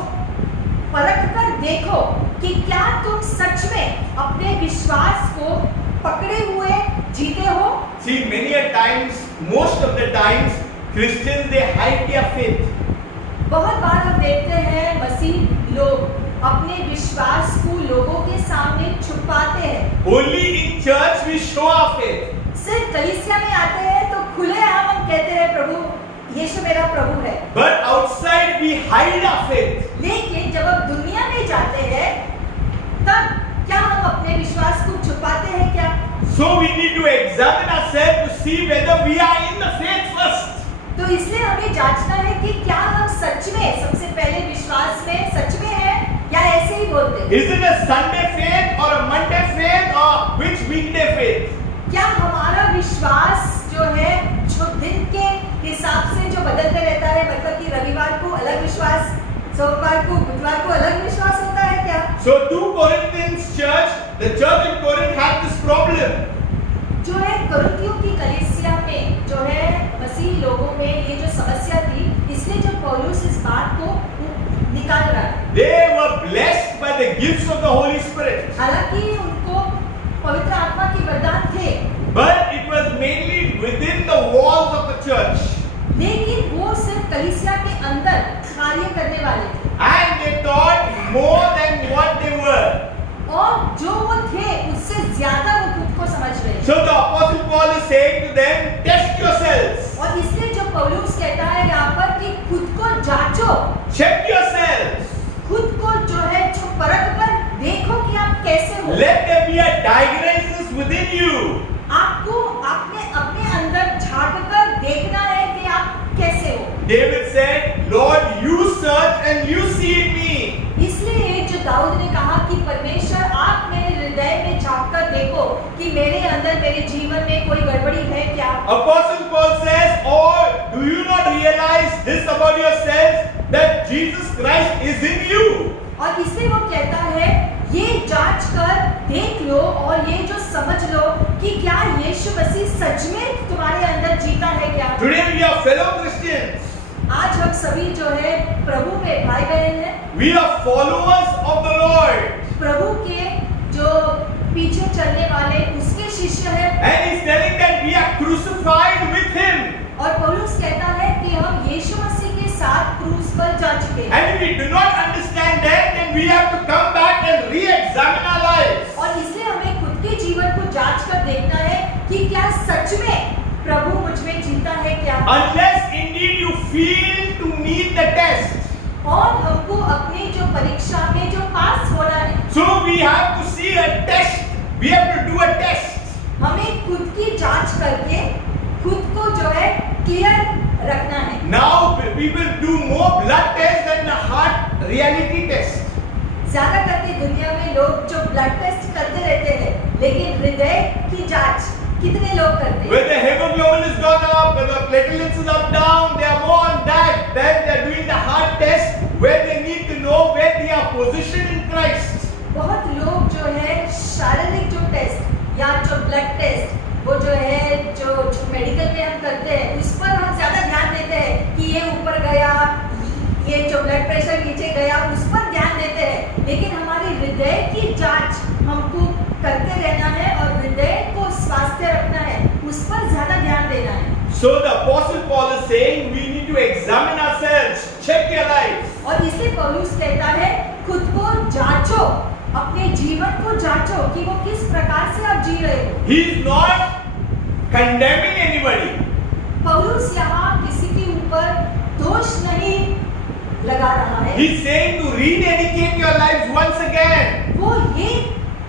परख कर देखो कि क्या तुम सच में अपने विश्वास को पकड़े हुए जीते हो। See, many a times, most of the times, Christians they hide their faith. बहुत बार हम देखते हैं मसीह लोग अपने विश्वास को लोगों के सामने छुपाते हैं। Only in church we show our faith. सिर्फ कलीसिया में आते हैं तो खुलेआम हम कहते हैं प्रभु यीशु मेरा प्रभु है, But outside we hide our faith. लेकिन जब हम दुनिया में जाते हैं तब क्या हम अपने विश्वास को छुपाते हैं क्या? So we need to examine ourselves to see whether we are in the faith first. तो इसलिए हमें जांचना है कि क्या हम सच में सबसे पहले विश्वास में सच में हैं या ऐसे ही बोलते हैं। Is it a Sunday faith or a Monday faith or which weekday faith? क्या हमारा विश्वास जो है जो दिन के हिसाब से जो बदलते रहता है, मतलब कि रविवार को अलग विश्वास, सोमवार को बुधवार को अलग विश्वास होता है क्या? So 2 Corinthians church, the church in Corinth had this problem. जो है कुरिन्थियों की कलीसिया में जो है मसीह लोगों में ये जो समस्या थी, इसलिए जो पौलुस इस बात को They were blessed by the gifts of the Holy Spirit. हालांकि उनको पवित्र आत्मा के वरदान थे, But it was mainly within the walls of the church. लेकिन वो सिर्फ कलीसिया के अंदर कार्य करने वाले थे, And they taught more than what they were. और जो वो थे उससे ज्यादा वो खुद को समझ रहे थे। So the Apostle Paul is saying to them, test yourselves. और इसलिए जो पौलुस कहता है यहाँ पर कि खुद को जांचो, Check yourselves. खुद को जो है जो परख कर देखो कि आप कैसे हो। Let there be a diagnosis within you. आपको अपने अंदर झांक कर देखना है कि आप कैसे हो। David said, Lord, you search and you see in me. इसलिए जो दाऊद ने कहा कि परमेश्वर आप मेरे हृदय में झांक कर देखो कि मेरे अंदर मेरे जीवन में कोई गड़बड़ी है क्या। Apostle Paul says, oh, do you not realize this about yourselves, that Jesus Christ is in you? और इसलिए वो कहता है ये जांच कर देख लो और ये जो समझ लो कि क्या यीशु मसीह सच में तुम्हारे अंदर जीता है क्या। Today we are fellow Christians. आज हम सभी जो है प्रभु के भाई बहन हैं, We are followers of the Lord. प्रभु के जो पीछे चलने वाले उसके शिष्य हैं। And he's telling that we are crucified with him. और पौलुस कहता है कि हम यीशु मसीह के साथ क्रूस पर जा चुके हैं। And if we do not understand that, then we have to come back and re-examine our lives. और इसलिए हमें खुद के जीवन को जांच कर देखना है कि क्या सच में प्रभु मुझ में जीता है क्या। Unless indeed you fail to meet the test. और हमको अपनी जो परीक्षा में जो पास होना है, So we have to see a test. We have to do a test. हमें खुद की जांच करके खुद को जो है क्लियर रखना है। Now we will do more blood tests than the heart reality test. ज्यादा करके दुनिया में लोग जो ब्लड टेस्ट करते रहते हैं, लेकिन हृदय की जांच कितने लोग करते हैं। Where the hemoglobin is gone up, where the platelets is up down, they are more on that. Then they are doing the heart test where they need to know where they are positioned in Christ. बहुत लोग जो है शारीरिक जो test या जो blood test वो जो है जो मेडिकल में हम करते हैं उस पर हम ज्यादा ध्यान देते हैं कि ये ऊपर गया, ये जो ब्लड प्रेशर नीचे गया, उस पर ध्यान देते हैं। लेकिन हमारे हृदय की जांच हमको करते रहना है और हृदय को स्वास्थ्य रखना है, उस पर ज्यादा ध्यान देना है। So the Apostle Paul is saying we need to examine ourselves, check your lives. और इसलिए पौलुस कहता है खुद को जांचो, अपने जीवन को जांचो कि वो किस प्रकार से आप जी रहे हो। He is not condemning anybody. पौलुस यहाँ किसी के ऊपर दोष नहीं लगा रहा है। He is saying to rededicate your lives once again. वो ये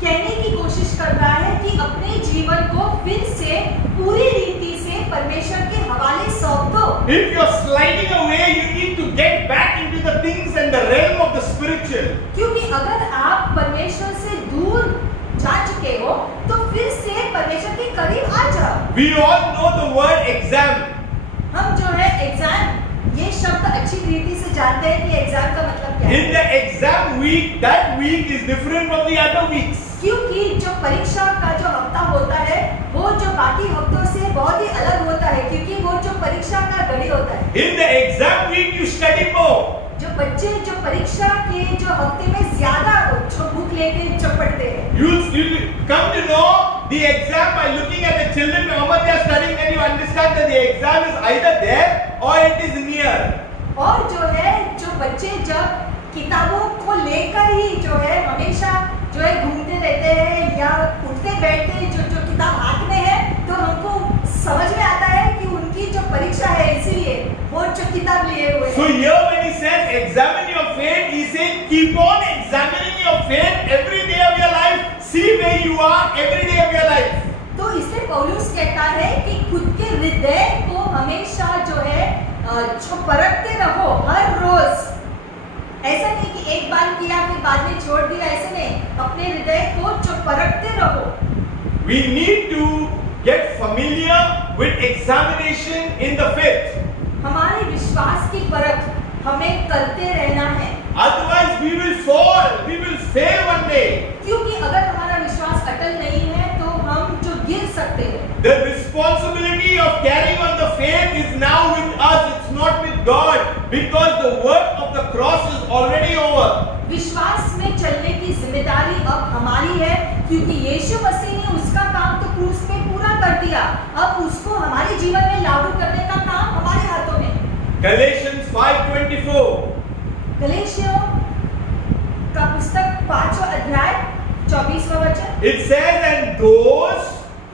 कहने की कोशिश कर रहा है कि अपने जीवन को फिर से पूरी रीति से परमेश्वर के हवाले सौंप दो। If you are sliding away, you need to get back into the things and the realm of the spiritual. क्योंकि अगर आप परमेश्वर से दूर जा चुके हो तो फिर से परमेश्वर के करीब आ जाओ। We all know the word exam. हम जो है एग्जाम, ये शब्द अच्छी रीति से जानते हैं कि एग्जाम का मतलब क्या है। In the exam week, that week is different from the other weeks. क्योंकि जो परीक्षा का जो हफ्ता होता है वो जो बाकी हफ्तों से बहुत ही अलग होता है, क्योंकि वो जो परीक्षा का घड़ी होता है। In the exam week, you study more. जो बच्चे जो परीक्षा के जो हफ्ते में ज्यादा जो बुक लेके जो पढ़ते हैं, You'll come to know the exam by looking at the children, how much they are studying, and you understand that the exam is either there or it is near. और जो है जो बच्चे जब किताबों को लेकर ही जो है हमेशा जो है घूमते रहते हैं या उठते बैठते जो किताब हाथ में है, तो हमको समझ में आता है कि उनकी जो परीक्षा है, इसीलिए वो जो किताब लिए हुए So हैं। here when he says examine your faith, he says keep on examining your faith every day of your life. See where you are every day of your life. तो इसलिए पौलुस कहता है कि खुद के हृदय को हमेशा जो है जो परखते रहो हर रोज। ऐसा नहीं कि एक बार किया फिर बाद में छोड़ दिया, ऐसे नहीं, अपने हृदय को जो परखते रहो। We need to get familiar with examination in the faith. हमारे विश्वास की परख हमें करते रहना है, Otherwise we will fall, we will fail one day. क्योंकि अगर हमारा विश्वास अटल नहीं है तो हम जो गिर सकते हैं। The responsibility of carrying on the faith is now with us, it's not with God, because the work of the cross is already over. विश्वास में चलने की जिम्मेदारी अब हमारी है, क्योंकि यीशु मसीह ने उसका काम तो क्रूस पे पूरा कर दिया। अब उसको हमारे जीवन में लागू करने का काम हमारे हाथों में। Galatians 5:24. गलातियों का पुस्तक 5वां अध्याय 24वां वचन। It says, and those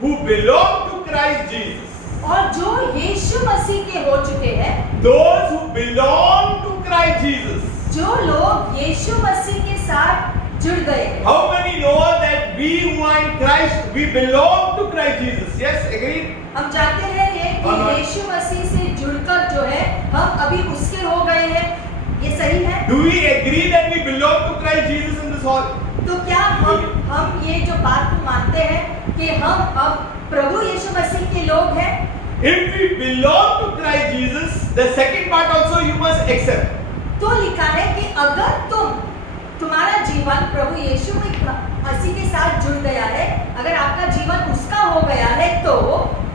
who belong to Christ Jesus. और जो यीशु मसीह के हो चुके हैं, Those who belong to Christ Jesus. जो लोग यीशु मसीह के साथ जुड़ गए हैं। How many know that we who are in Christ, we belong to Christ Jesus? Yes, agreed? हम जानते हैं ये कि यीशु मसीह से जुड़कर जो है हम अभी उसके हो गए हैं। ये सही है? Do we agree that we belong to Christ Jesus in this hall? तो क्या हम ये जो बात को मानते हैं कि हम अब प्रभु यीशु मसीह के लोग हैं? If we belong to Christ Jesus, the second part also you must accept. तो लिखा है कि अगर तुम्हारा जीवन प्रभु यीशु मसीह के साथ जुड़ गया है, अगर आपका जीवन उसका हो गया है, तो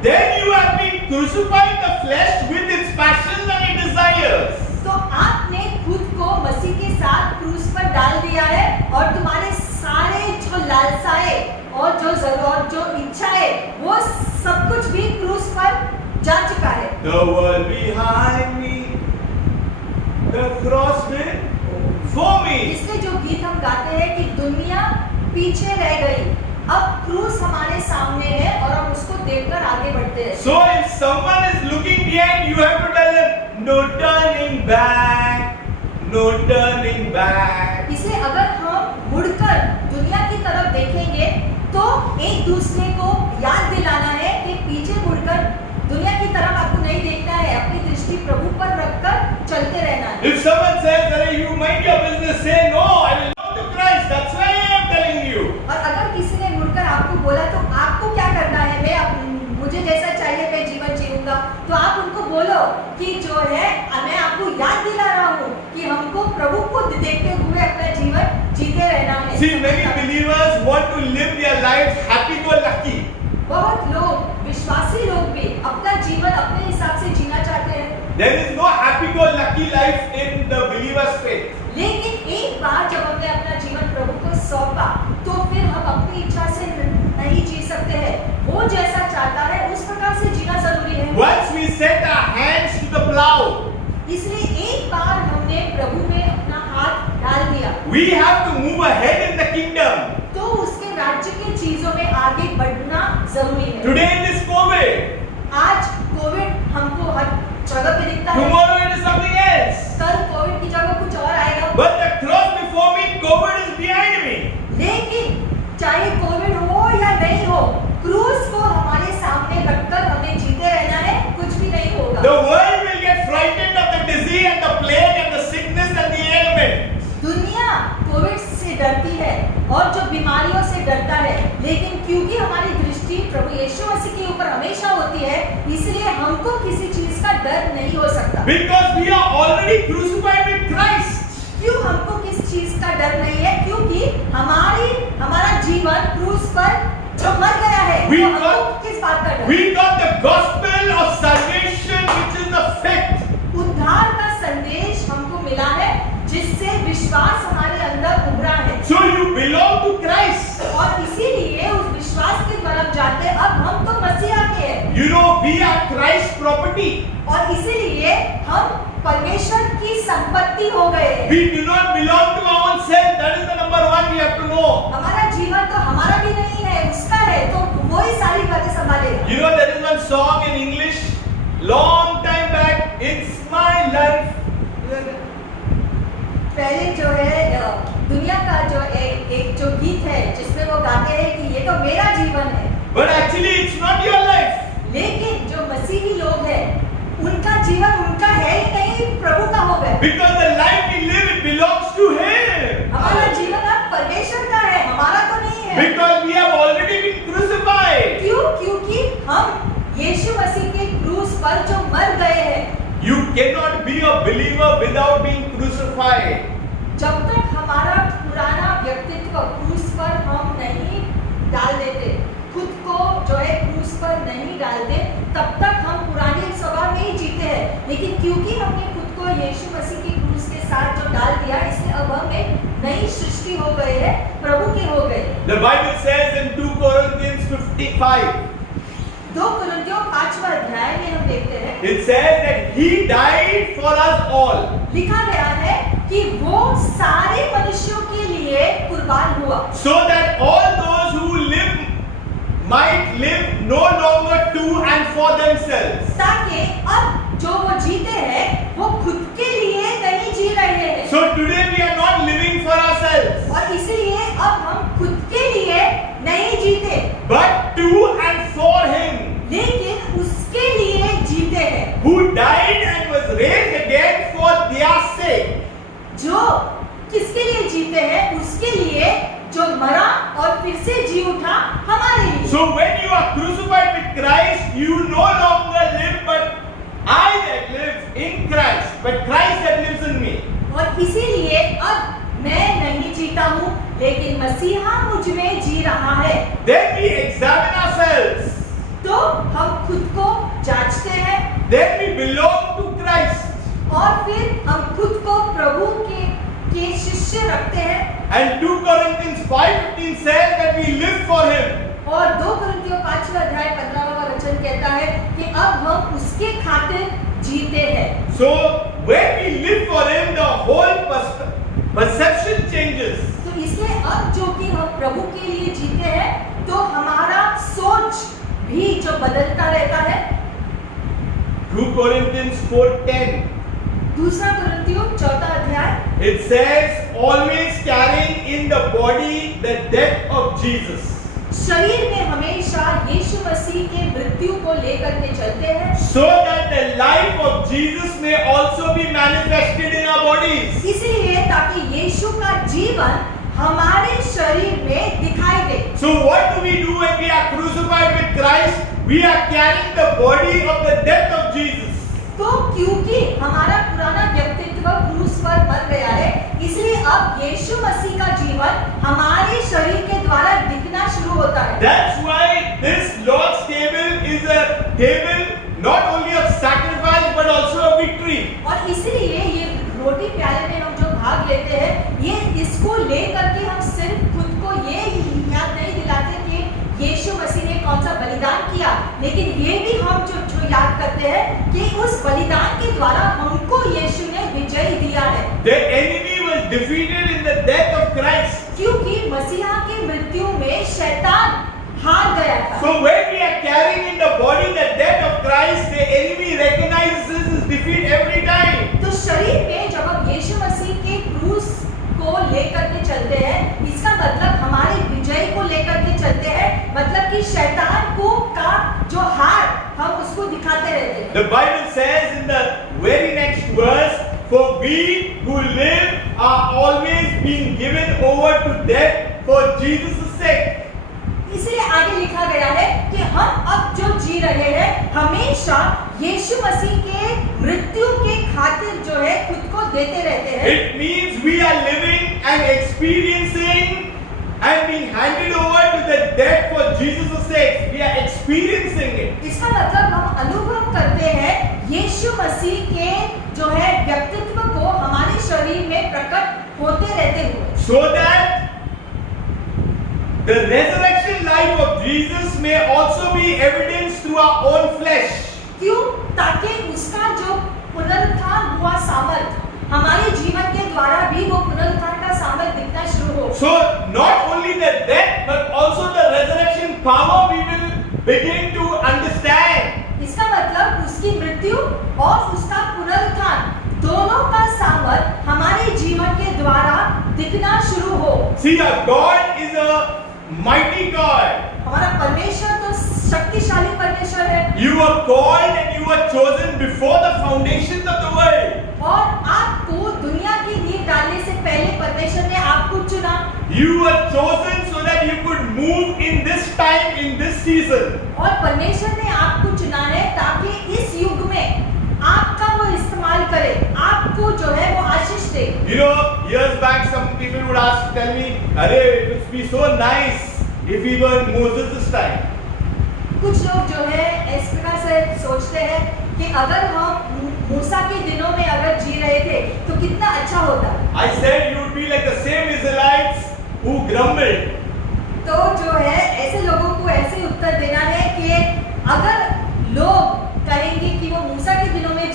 Then you have been crucified the flesh with its passions and its desires. तो आपने खुद को मसीह के साथ क्रूस पर डाल दिया है और तुम्हारे सारे जो लालसाएं और जो जरूरत जो इच्छाएं वो सब कुछ भी क्रूस पर जा चुका है। The world behind me, the cross before me. इसलिए जो गीत हम गाते हैं कि दुनिया पीछे रह गई, अब क्रूस हमारे सामने है और हम उसको देखकर आगे बढ़ते हैं। So if someone is looking behind, you have to tell them, no turning back, no turning back. इसलिए अगर हम मुड़कर दुनिया की तरफ देखेंगे तो एक दूसरे को याद दिलाना है कि पीछे मुड़कर दुनिया की तरफ आपको नहीं देखना है, अपनी दृष्टि प्रभु पर रखकर चलते रहना है। If someone says, "Hey, you mind your business," say, "No, I belong to Christ. That's why I am telling you." और अगर किसी ने मुड़कर आपको बोला तो आपको क्या करना है? मुझे जैसा चाहिए मैं जीवन जीऊंगा, तो आप उनको बोलो कि जो है मैं आपको याद दिला रहा हूँ कि हमको प्रभु को देखते हुए अपना जीवन जीते रहना है। See, many believers want to live their lives happy-go-lucky. बहुत लोग, विश्वासी लोग भी अपना जीवन अपने हिसाब से जीना चाहते हैं। There is no happy-go-lucky life in the believer's faith. लेकिन एक बार जब हमने अपना जीवन प्रभु को सौंपा, तो फिर हम अपनी इच्छा से नहीं जी सकते हैं। वो जैसा चाहता है उस प्रकार से जीना जरूरी है। Once we set our hands to the plow, इसलिए एक बार हमने प्रभु में अपना हाथ डाल दिया, we have to move ahead in the kingdom. तो उसके राज्य की चीजों में आगे बढ़ना जरूरी है। Today in this COVID, आज कोविड हमको हर जगह पे दिखता है। tomorrow it is something else. कल कोविड की जगह कुछ और आएगा। But the cross before me, COVID is behind me. लेकिन चाहे कोविड हो या नहीं हो, क्रूस को हमारे सामने रखकर हमें जीते रहना है, कुछ भी नहीं होगा। The world will get frightened of the disease and the plague and the sickness and the ailment. दुनिया कोविड से डरती है और जो बीमारियों से डरता है, लेकिन क्योंकि हमारी दृष्टि प्रभु यीशु मसीह के ऊपर हमेशा होती है, इसलिए हमको किसी चीज का डर नहीं हो सकता। Because we are already crucified with Christ. क्यों हमको किस चीज का डर नहीं है? क्योंकि हमारा जीवन क्रूस पर जो मर गया है, We तो हमको got- किस बात का डर? We got the gospel of salvation, which is the faith. उद्धार का संदेश हमको मिला है, जिससे विश्वास हमारे अंदर उभरा है। So you belong to Christ. और इसीलिए उस विश्वास की तरफ जाते अब हम तो मसीहा के हैं। You know, we are Christ's property. और इसीलिए हम परमेश्वर की संपत्ति हो गए हैं। We do not belong to our own self. That is the number one we have to know. हमारा जीवन तो हमारा भी नहीं है, उसका है, तो वो ही सारी बातें संभालेगा। You know, there is one song in English, long time back, "It's my life." पहले जो है दुनिया का जो एक जो गीत है जिसमें वो गाते हैं कि ये तो मेरा जीवन है, But actually, it's not your life. लेकिन जो मसीही लोग हैं उनका जीवन उनका है ही नहीं, प्रभु का हो गया। Because the life we live, it belongs to Him. हमारा जीवन अब परमेश्वर का है, हमारा तो नहीं है। Because we have already been crucified. क्यों? क्योंकि हम यीशु मसीह के क्रूस पर जो मर गए हैं। You cannot be a believer without being crucified. जब तक हमारा पुराना व्यक्तित्व क्रूस पर हम नहीं डाल देते, खुद को जो है क्रूस पर नहीं डालते, तब तक हम पुराने स्वभाव में ही जीते हैं। लेकिन क्योंकि हमने खुद को यीशु मसीह की क्रूस के साथ जो डाल The Bible says in 2 Corinthians 55, 2 कुरिन्थियों 5वां अध्याय में हम देखते हैं, it says that He died for us all. लिखा गया है कि वो सारे मनुष्यों के लिए कुर्बान हुआ, So that all those who live might live no longer to and for themselves. ताकि अब जो वो जीते हैं वो खुद के लिए नहीं जी रहे हैं। So today we are not living for ourselves, और इसलिए अब हम खुद के लिए नहीं जीते, but to and for Him लेकिन उसके लिए जीते हैं, who died and was raised again for their sake. जो किसके लिए जीते हैं? उसके लिए जो मरा और फिर से जी उठा हमारे लिए। So when you are crucified with Christ, you no longer live, but I that live in Christ, but Christ that lives in me. और इसीलिए अब मैं नहीं जीता हूँ, लेकिन मसीहा मुझ में जी रहा है। Then we examine ourselves. तो हम खुद को जांचते हैं Then we belong to Christ. और फिर हम खुद को प्रभु के शिष्य रखते हैं। And 2 Corinthians 5:15 says that we live for Him. और 2 कुरिन्थियों 5वां अध्याय 15वां वचन कहता है कि अब हम उसके खातिर जीते हैं। So when we live for Him, the whole perception changes. तो इसलिए अब जो कि हम प्रभु के लिए जीते हैं, तो हमारा सोच भी जो बदलता रहता है। 2 Corinthians 4:10. 2 कुरिन्थियों 4वां अध्याय, It says, always carrying in the body the death of Jesus, शरीर में हमेशा यीशु मसीह के मृत्यु को लेकर के चलते हैं, so that the life of Jesus may also be manifested in our bodies. इसलिए ताकि यीशु का जीवन हमारे शरीर में दिखाई दे। So what do we do when we are crucified with Christ? We are carrying the body of the death of Jesus. तो क्योंकि हमारा पुराना व्यक्तित्व क्रूस पर मर गया है, इसलिए अब यीशु मसीह का जीवन हमारे शरीर के द्वारा दिखना शुरू होता है। That's why this Lord's table is a table not only of sacrifice but also of victory. और इसलिए ये रोटी प्याले में हम जो भाग लेते हैं, ये इसको लेकर के हम सिर्फ खुद को ये याद नहीं दिलाते कि यीशु मसीह ने कौन सा बलिदान किया, लेकिन ये भी हम जो याद करते हैं कि उस बलिदान के द्वारा हमको यीशु ने विजय दिया है। The enemy was defeated in the death of Christ. क्योंकि मसीहा की मृत्यु में शैतान हार गया था। So when we are carrying in the body the death of Christ, the enemy recognizes his defeat every time. तो शरीर में जब हम यीशु मसीह के क्रूस को लेकर के चलते हैं, इसका मतलब हमारे विजय को लेकर के चलते हैं, मतलब कि शैतान को का जो हार हम उसको दिखाते रहते हैं। The Bible says in the very next verse, for we who live are always being given over to death for Jesus' sake. इसलिए आगे लिखा गया है कि हम अब जो जी रहे हैं, हमेशा यीशु मसीह के मृत्यु के खातिर जो है खुद को देते रहते हैं। It means we are living and experiencing and being handed over to the death for Jesus' sake. We are experiencing it. इसका मतलब हम अनुभव करते हैं यीशु मसीह के जो है व्यक्तित्व को हमारे शरीर में प्रकट होते रहते हुए, So that the resurrection life of Jesus may also be evidenced through our own flesh. क्यों? ताकि उसका जो पुनरुत्थान हुआ सामर्थ हमारे जीवन के द्वारा भी वो पुनरुत्थान का सामर्थ दिखना शुरू हो। So not only the death but also the resurrection power we will begin to understand. इसका मतलब उसकी मृत्यु और उसका पुनरुत्थान दोनों का सामर्थ हमारे जीवन के द्वारा दिखना शुरू हो। See, our God is a mighty God. हमारा परमेश्वर तो शक्तिशाली परमेश्वर है। You were called and you were chosen before the foundations of the world. और आपको दुनिया की नींव डालने से पहले परमेश्वर ने आपको चुना। You were chosen so that you could move in this time, in this season. और परमेश्वर ने आपको चुना है ताकि इस युग में आपका वो इस्तेमाल करे, आपको जो है वो आशीष दे। You know, years back some people would tell me, "Arey, it would be so nice if we were in Moses' time." कुछ लोग जो है इस प्रकार से सोचते हैं कि अगर हम मूसा के दिनों में अगर जी रहे थे तो कितना अच्छा होता। I said you would be like the same Israelites who grumbled. अगर लोग कहेंगे कि वो मूसा के दिनों में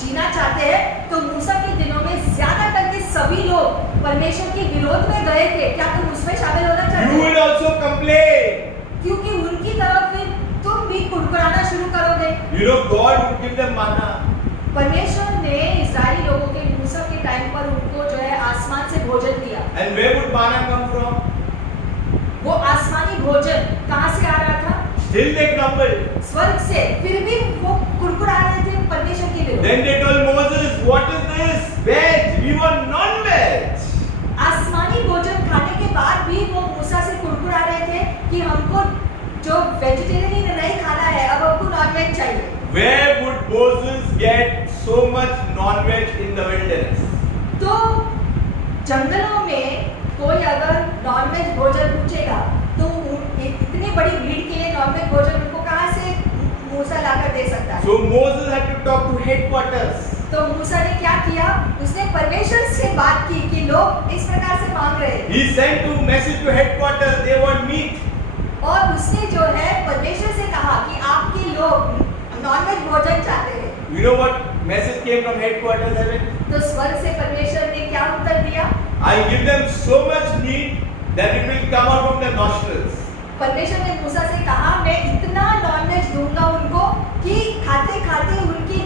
जीना चाहते हैं, तो मूसा के दिनों में ज्यादा करके सभी लोग परमेश्वर के विरोध में गए थे। क्या तुम उसमें शामिल होना You चाहते will हो? also complain. क्योंकि उनकी तरफ फिर तुम भी कुड़कुड़ाना शुरू करोगे। You know, God would give them manna. परमेश्वर ने इस्राएली लोगों के मूसा के टाइम पर उनको जो है आसमान से भोजन दिया। And where would manna come from? वो आसमानी भोजन कहाँ से आ रहा था? Still they grumbled. स्वर्ग से। फिर भी वो कुड़कुड़ा रहे थे परमेश्वर के विरुद्ध। Then they told Moses, what is this? Veg. We want non-veg. आसमानी भोजन खाने के बाद भी वो मूसा से कुड़कुड़ा रहे थे कि हमको जो वेजिटेरियन नहीं खाना है, अब हमको नॉनवेज चाहिए। Where would Moses get so much non-veg in the wilderness? तो जंगलों में कोई अगर नॉनवेज भोजन पूछेगा तो इतनी बड़ी भीड़ के लिए नॉनवेज भोजन उनको कहाँ से मूसा लाकर दे सकता है? So Moses had to talk to headquarters. तो मूसा ने क्या किया? उसने परमेश्वर से बात की कि लोग इस प्रकार से मांग रहे हैं। He sent to message to headquarters. They want meat. और उसने जो है परमेश्वर से कहा कि आपके लोग नॉनवेज भोजन चाहते हैं। You know what message came from headquarters heaven? तो स्वर्ग से परमेश्वर ने क्या उत्तर दिया? I'll give them so much meat that it will come out from their nostrils. परमेश्वर ने मूसा से कहा, मैं इतना नॉनवेज दूंगा उनको कि खाते खाते उनकी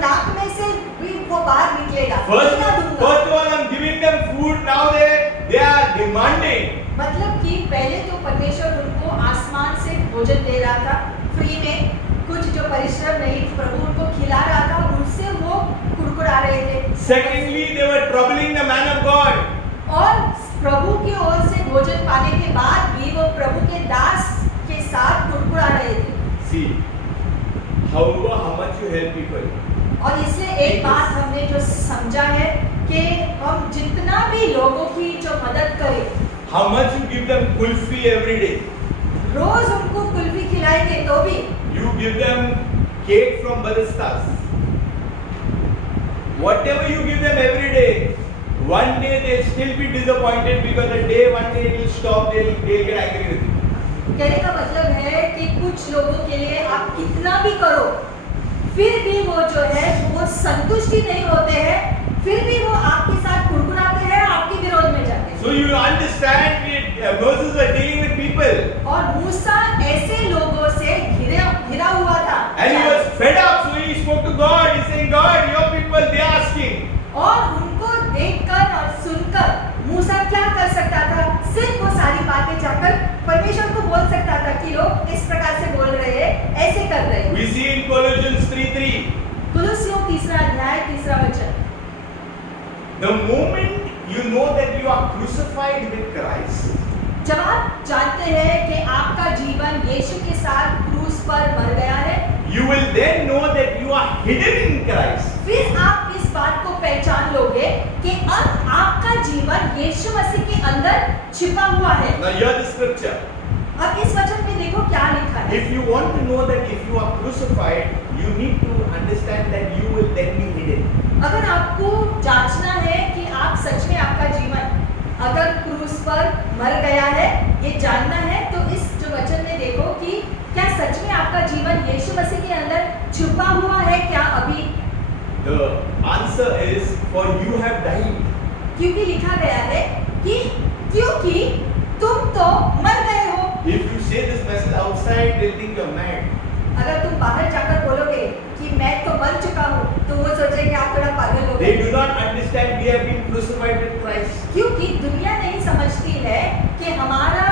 नाक में से भी वो बाहर निकलेगा। First इतना दूंगा। of all, I'm giving them food. Now they are demanding. मतलब कि पहले तो परमेश्वर उनको आसमान से भोजन दे रहा था फ्री में, कुछ जो परिश्रम नहीं प्रभु उनको खिला रहा था, उससे वो कुड़कुड़ा रहे थे। Secondly, they were troubling the man of God. और प्रभु की ओर से भोजन पाने के बाद भी वो प्रभु के दास के साथ कुड़कुड़ा रहे थे। See, however, how much you help people. और इसलिए एक बात हमने जो समझा है कि हम जितना भी लोगों की जो मदद करें, How much you give them kulfi every day. रोज उनको कुल्फी खिलाएंगे तो भी You give them cake from baristas. Whatever you give them every day, one day they'll still be disappointed because the day one day it will stop, they'll get angry with you. कहने का मतलब है कि कुछ लोगों के लिए आप कितना भी करो, फिर भी वो जो है वो संतुष्टि नहीं होते हैं, फिर भी वो आपके साथ कुड़कुड़ाते हैं, आपके विरोध में जाते हैं। So you understand, Moses was dealing with people. और मूसा ऐसे लोगों से घिरा हुआ था। And he was fed up, so he spoke to God. He's saying, God, your people, they are asking. और उनको देखकर और सुनकर मूसा क्या कर सकता था? सिर्फ वो सारी बातें जाकर परमेश्वर को बोल सकता था कि लोग इस प्रकार से बोल रहे हैं, ऐसे कर रहे हैं। We see in Colossians 3:3. कुलुस्सियों 3 अध्याय 3 वचन। The moment you know that you are crucified with Christ, जब आप जानते हैं कि आपका जीवन यीशु के साथ क्रूस पर मर गया है, you will then know that you are hidden in Christ. फिर आप इस बात को पहचान लोगे कि अब आपका जीवन यीशु मसीह के अंदर छिपा हुआ है। Now hear the scripture. अब इस वचन में देखो क्या लिखा है। If you want to know that if you are crucified, you need to understand that you will then be hidden. अगर आपको जांचना है कि आप सच में आपका जीवन अगर क्रूस पर मर गया है, ये जानना है, तो इस जो वचन में देखो कि क्या सच में आपका जीवन यीशु मसीह के अंदर छुपा हुआ है क्या अभी? The answer is, for you have died. क्योंकि लिखा गया है कि क्योंकि तुम तो मर गए हो। If you say this message outside, they'll think you're mad. अगर तुम बाहर जाकर बोलोगे कि मैं तो मर चुका हूँ, तो वो सोचेंगे आप थोड़ा पागल हो They गए। do not understand we have been crucified with Christ. क्योंकि दुनिया नहीं समझती है कि हमारा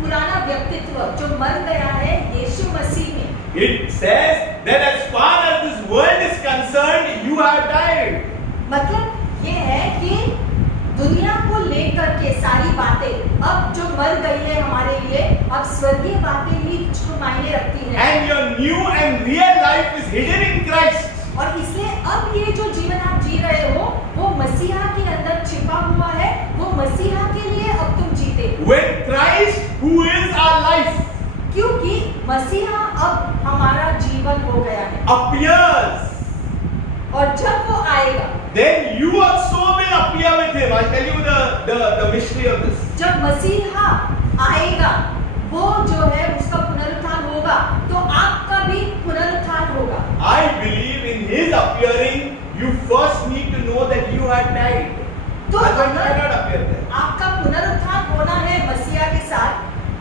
पुराना व्यक्तित्व जो मर गया है यीशु मसीह में। It says that as far as this world is concerned, you have died. मतलब ये है कि दुनिया को लेकर के सारी बातें अब जो मर गई है हमारे लिए, अब स्वर्गीय बातें ही जो मायने रखती हैं। And your new and real life is hidden in Christ. और इसलिए अब ये जो जीवन आप जी रहे हो वो मसीहा के अंदर छिपा हुआ है, वो मसीहा के लिए अब तुम जीते। When Christ, who is our life, क्योंकि मसीहा अब हमारा जीवन हो गया है, appears, और जब वो आएगा, then you also will appear with him. I'll tell you the mystery of this. जब मसीहा आएगा, वो जो है उसका पुनरुत्थान होगा, तो आप husband अगर cannot appear there. आपका पुनरुत्थान होना है मसीहा के साथ,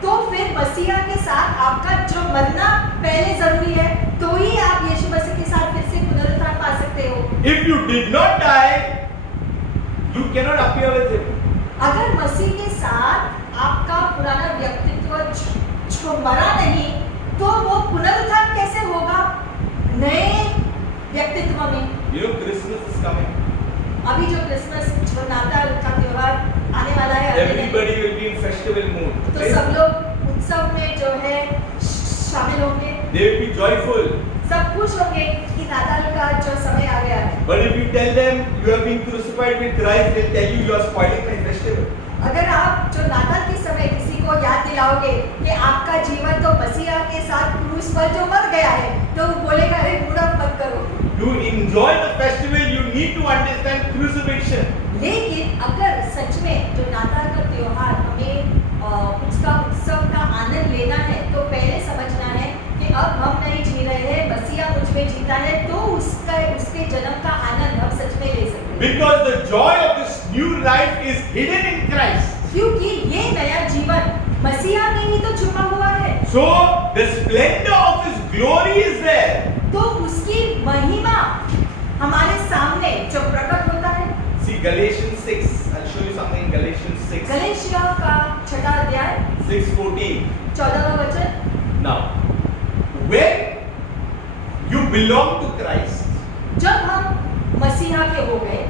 तो फिर मसीहा के साथ आपका जो मरना पहले जरूरी है, तो ही आप यीशु मसीह के साथ फिर से पुनरुत्थान पा सकते हो। If you did not die, you cannot appear with him. अगर मसीह के साथ आपका पुराना व्यक्तित्व जो मरा नहीं, तो वो पुनरुत्थान कैसे होगा नए व्यक्तित्व में? You know, Christmas is coming. अभी जो क्रिसमस जो नाताल का त्योहार आने वाला है, Everybody will be in festival mood. तो सब लोग उत्सव में जो है शामिल होंगे, They will be joyful. सब खुश होंगे कि नाताल का जो समय आ गया है। But if you tell them you have been crucified with Christ, they'll tell you you are spoiling my festival. अगर आप जो नाताल के समय किसी को याद दिलाओगे कि आपका जीवन तो मसीहा के साथ क्रूस पर जो मर गया है, तो वो बोलेगा अरे बुरा मत करो। To enjoy the festival, you need to understand crucifixion. लेकिन अगर सच में जो नाताल का त्योहार हमें उसका उत्सव का आनंद लेना है, तो पहले समझना है कि अब हम नहीं जी रहे हैं, मसीहा मुझ में जीता है, तो उसके जन्म का आनंद हम सच में ले सकते हैं। Because the joy of this new life is hidden in Christ. क्योंकि ये नया जीवन मसीहा में ही तो छुपा हुआ है। So the splendor of His glory is there. तो उसकी महिमा हमारे सामने जो प्रकट होता है। See Galatians 6. I'll show you something in Galatians 6. Galatia का 6वां अध्याय 6:14. 14वां वचन। Now, when you belong to Christ, जब हम मसीहा के हो गए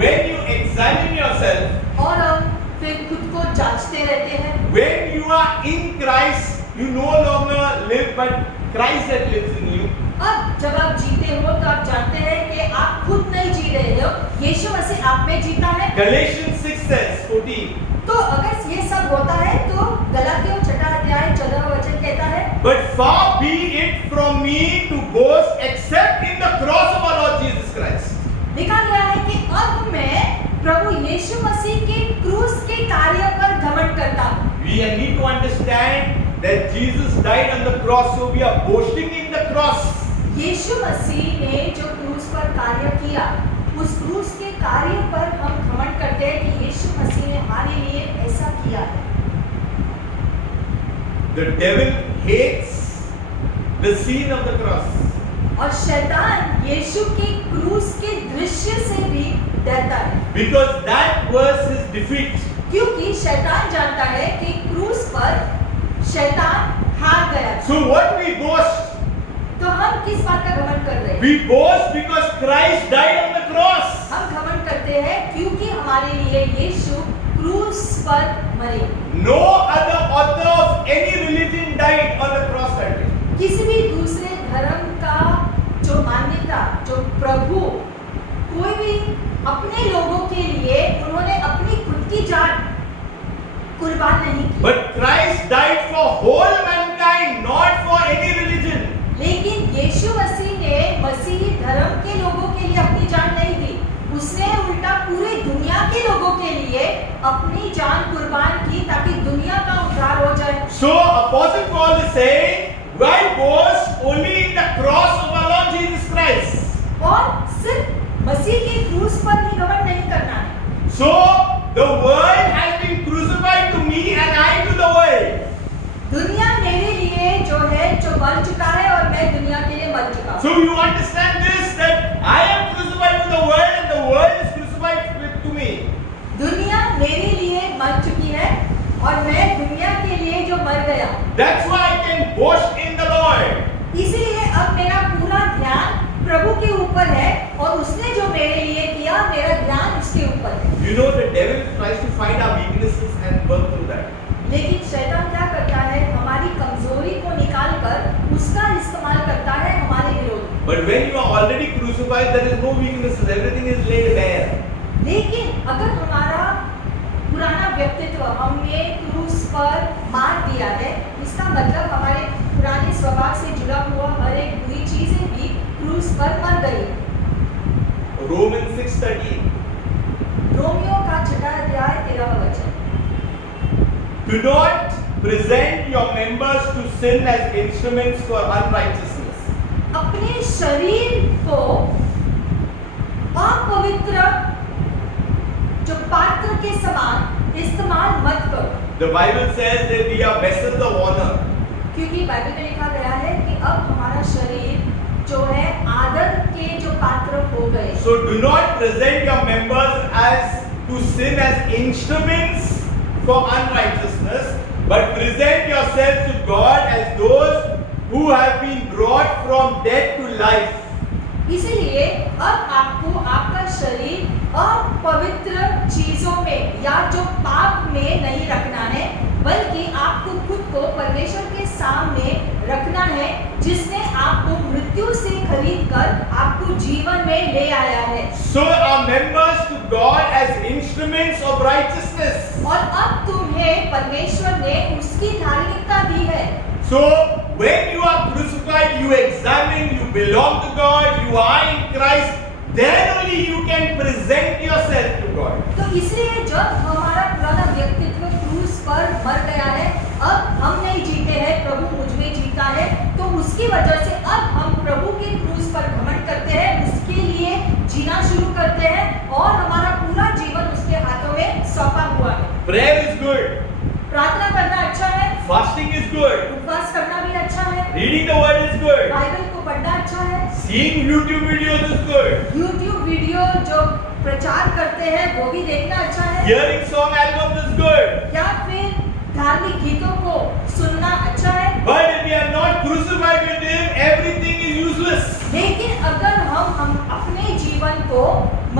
when you examine yourself, और हम फिर खुद को जांचते रहते हैं, when you are in Christ, you no longer live, but Christ that lives in you. अब जब आप जीते हो तो आप जानते हैं कि आप खुद नहीं जी रहे हो, यीशु मसीह आप में जीता है। Galatians 6 says 14. तो अगर ये सब होता है तो गलातियों 6वां अध्याय 14वां वचन कहता है, But far be it from me to boast except in the cross of our Lord Jesus Christ. लिखा गया है कि अब मैं प्रभु यीशु मसीह के क्रूस के कार्य पर घमंड करता हूँ। We need to understand that Jesus died on the cross, so we are boasting in the cross. यीशु मसीह ने जो क्रूस पर कार्य किया, उस क्रूस के कार्य पर हम घमंड करते हैं कि यीशु मसीह ने हमारे लिए ऐसा किया है। The devil hates the scene of the cross. और शैतान यीशु के क्रूस के दृश्य से भी डरता है, Because that was his defeat. क्योंकि शैतान जानता है कि क्रूस पर शैतान हार गया। So what we boast? तो हम किस बात का घमंड कर रहे हैं? We boast because Christ died on the cross. हम घमंड करते हैं क्योंकि हमारे लिए यीशु क्रूस पर मरे। No other author of any religion died on the cross that day. किसी भी दूसरे धर्म का जो मान्यता, जो प्रभु, कोई भी अपने लोगों के लिए उन्होंने अपनी खुद की जान कुर्बान नहीं की। But Christ died for whole mankind, not for any religion. लेकिन यीशु मसीह ने मसीही धर्म के लोगों के लिए अपनी जान नहीं दी, उसने उल्टा पूरी दुनिया के लोगों के लिए अपनी जान कुर्बान की ताकि दुनिया का उद्धार हो जाए। So Apostle Paul is saying, why boast only in the cross of our Lord Jesus Christ? और सिर्फ मसीह के क्रूस पर ही घमंड नहीं करना है। So the world has been crucified to me and I to the world. दुनिया मेरे लिए जो है जो मर चुका है और मैं दुनिया के लिए मर चुका हूँ। So you understand this, that I am crucified to the world and the world is crucified to me. दुनिया मेरे लिए मर चुकी है और मैं दुनिया के लिए जो मर गया। That's why I can boast in the Lord. इसीलिए अब मेरा पूरा ध्यान प्रभु के ऊपर है और उसने जो मेरे लिए किया, मेरा ध्यान उसके ऊपर है। You know the devil tries to find our weaknesses and work through that. लेकिन शैतान क्या करता है? हमारी कमजोरी को निकालकर उसका इस्तेमाल करता है हमारे विरोध में। But when you are already crucified, there is no weaknesses. Everything is laid bare. लेकिन अगर हमारा पुराना व्यक्तित्व हमने क्रूस पर मार दिया है, इसका मतलब हमारे पुराने स्वभाव से जुड़ा हुआ हर एक बुरी चीजें भी क्रूस पर मर गई। Romans 6:13. रोमियो का 6वां अध्याय 13वां वचन। Do not present your members to sin as instruments for unrighteousness. अपने शरीर को अपवित्र जो पात्र के समान इस्तेमाल मत करो, The Bible says that we are vessels of honor. क्योंकि बाइबल में लिखा गया है कि अब हमारा शरीर जो है आदर के जो पात्र हो गए। So do not present your members as to sin as instruments for unrighteousness, but present yourselves to God as those who have been brought from death to life. इसीलिए अब आपको आपका शरीर अपवित्र चीजों में या जो पाप में नहीं रखना है, बल्कि आपको खुद को परमेश्वर के सामने रखना है, जिसने आपको मृत्यु से खरीद कर आपको जीवन में ले आया है। So are members to God as instruments of righteousness. और अब तुम्हें परमेश्वर ने उसकी धार्मिकता दी है। So when you are crucified, you examine, you belong to God, you are in Christ, then only you can present yourself to God. तो इसलिए जब हमारा पुराना व्यक्तित्व क्रूस पर मर गया है, अब हम नहीं जीते हैं, प्रभु मुझ में जीता है, तो उसकी वजह से अब हम प्रभु के क्रूस पर घमंड करते हैं, उसके लिए जीना शुरू करते हैं और हमारा पूरा जीवन उसके हाथों में सौंपा हुआ है। Prayer is good. प्रार्थना करना अच्छा है, Fasting is good. उपवास करना भी अच्छा है, Reading the word is good. Bible को पढ़ना अच्छा है, Seeing YouTube videos is good. YouTube video जो प्रचार करते हैं वो भी देखना अच्छा है, Hearing song albums is good. या फिर धार्मिक गीतों को सुनना अच्छा है। But if we are not crucified with Him, everything is useless. लेकिन अगर हम अपने जीवन को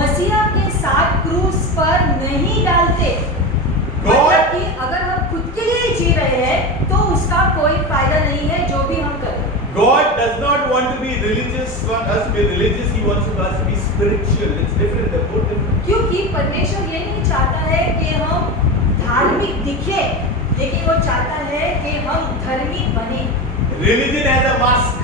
मसीहा के साथ क्रूस पर नहीं डालते, मतलब कि अगर हम खुद के लिए जी रहे हैं, तो उसका कोई फायदा नहीं है जो भी हम करें। God does not want to be religious, want us to be religious. He wants us to be spiritual. It's different. They're both different. क्योंकि परमेश्वर ये नहीं चाहता है कि हम धार्मिक दिखे, लेकिन वो चाहता है कि हम धर्मी बने। Religion has a mask.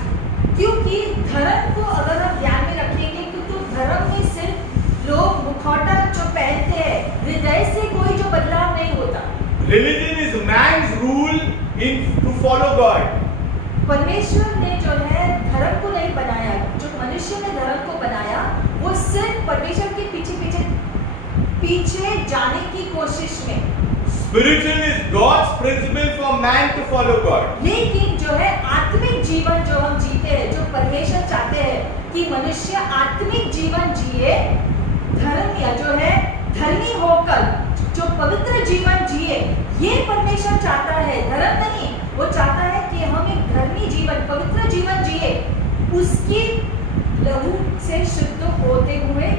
क्योंकि धर्म को अगर हम ध्यान में रखेंगे तो धर्म में सिर्फ लोग मुखौटा जो पहनते हैं, हृदय से कोई जो बदलाव नहीं होता। Religion is man's rule to follow God. परमेश्वर ने जो है धर्म को नहीं बनाया, जो मनुष्य ने धर्म को बनाया वो सिर्फ परमेश्वर के पीछे जाने की कोशिश में। Spiritual is God's principle for man to follow God. लेकिन जो है आत्मिक जीवन जो हम जीते हैं, जो परमेश्वर चाहते हैं कि मनुष्य आत्मिक जीवन जिए, धर्म या जो है धर्मी होकर जो पवित्र जीवन जिए, ये परमेश्वर चाहता है, धर्म नहीं। वो चाहता है कि हम एक धर्मी जीवन, पवित्र जीवन जिए, उसकी लहू से शुद्ध होते हुए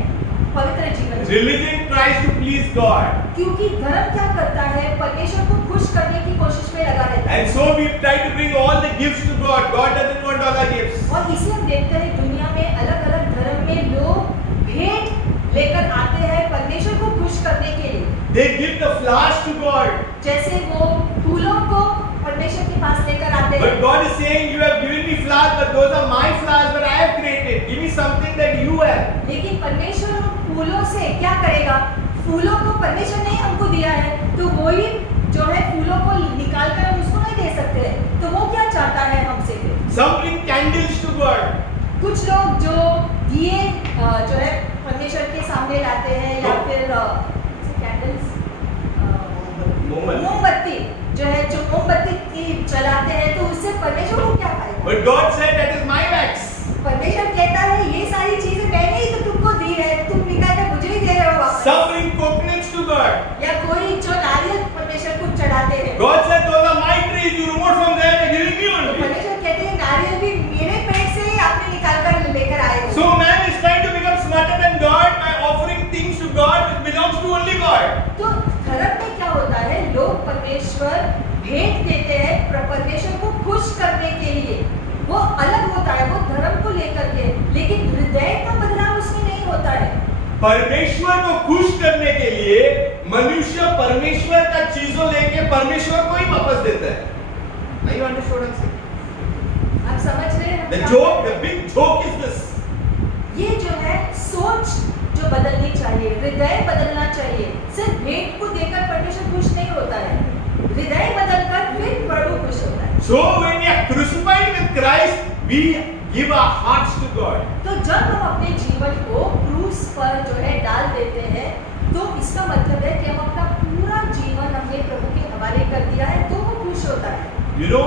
पवित्र जीवन जिए। Religion tries to please God. क्योंकि धर्म क्या करता है, परमेश्वर को खुश करने की कोशिश में लगा रहता है। And so we try to bring all the gifts to God. God doesn't want all our gifts. और इसे हम देखते हैं दुनिया में अलग अलग धर्म में लोग भेंट लेकर आते हैं परमेश्वर को खुश करने के लिए। They give the flowers to God. जैसे वो फूलों को परमेश्वर के पास लेकर आते हैं। But God is saying, you have given me flowers, but those are my flowers that I have created. Give me something that you have. लेकिन परमेश्वर उन फूलों से क्या करेगा? फूलों को परमेश्वर ने हमको दिया है, तो वही जो है फूलों को निकाल कर हम उसको नहीं दे सकते हैं। तो वो क्या चाहता है हमसे फिर? Some bring candles to God. कुछ लोग जो दिए जो है परमेश्वर के सामने लाते हैं, या फिर कैंडल्स, मोमबत्ती जो है, जो मोमबत्ती चलाते हैं, तो उससे परमेश्वर को क्या फायदा? But God said, that is my wax. परमेश्वर कहता है ये सारी चीजें मैंने ही तो तुमको दी है, तुम निकाल कर मुझे ही दे रहे हो वापस। Some bring coconuts to God. या कोई जो नारियल परमेश्वर को चढ़ाते हैं, God said, those are my trees. You removed from there and giving me तो only. परमेश्वर कहते हैं नारियल भी मेरे पेड़ से ही आपने निकाल कर लेकर आए हो। So man is trying to become smarter than God by offering things to God which belongs to only God. तो धर्म में क्या होता है, लोग परमेश्वर भेंट देते हैं परमेश्वर को खुश करने के लिए, वो अलग होता है, वो धर्म को लेकर के, लेकिन हृदय का बदलाव उसमें नहीं होता है। परमेश्वर को खुश करने के लिए मनुष्य परमेश्वर का चीजों लेके परमेश्वर को ही वापस देता है। Are you understanding? आप समझ रहे हैं? The joke, the big joke is this. ये जो है सोच जो बदलनी चाहिए, हृदय बदलना चाहिए। सिर्फ भेंट को देकर परमेश्वर खुश नहीं होता है, हृदय बदलकर फिर प्रभु खुश होता है। So when we are crucified with Christ, we give our hearts to God. तो जब हम अपने जीवन को क्रूस पर जो है डाल देते हैं, तो इस उसका मतलब है कि हम अपना पूरा जीवन हमने प्रभु के हवाले कर दिया है तो वो खुश होता है। You know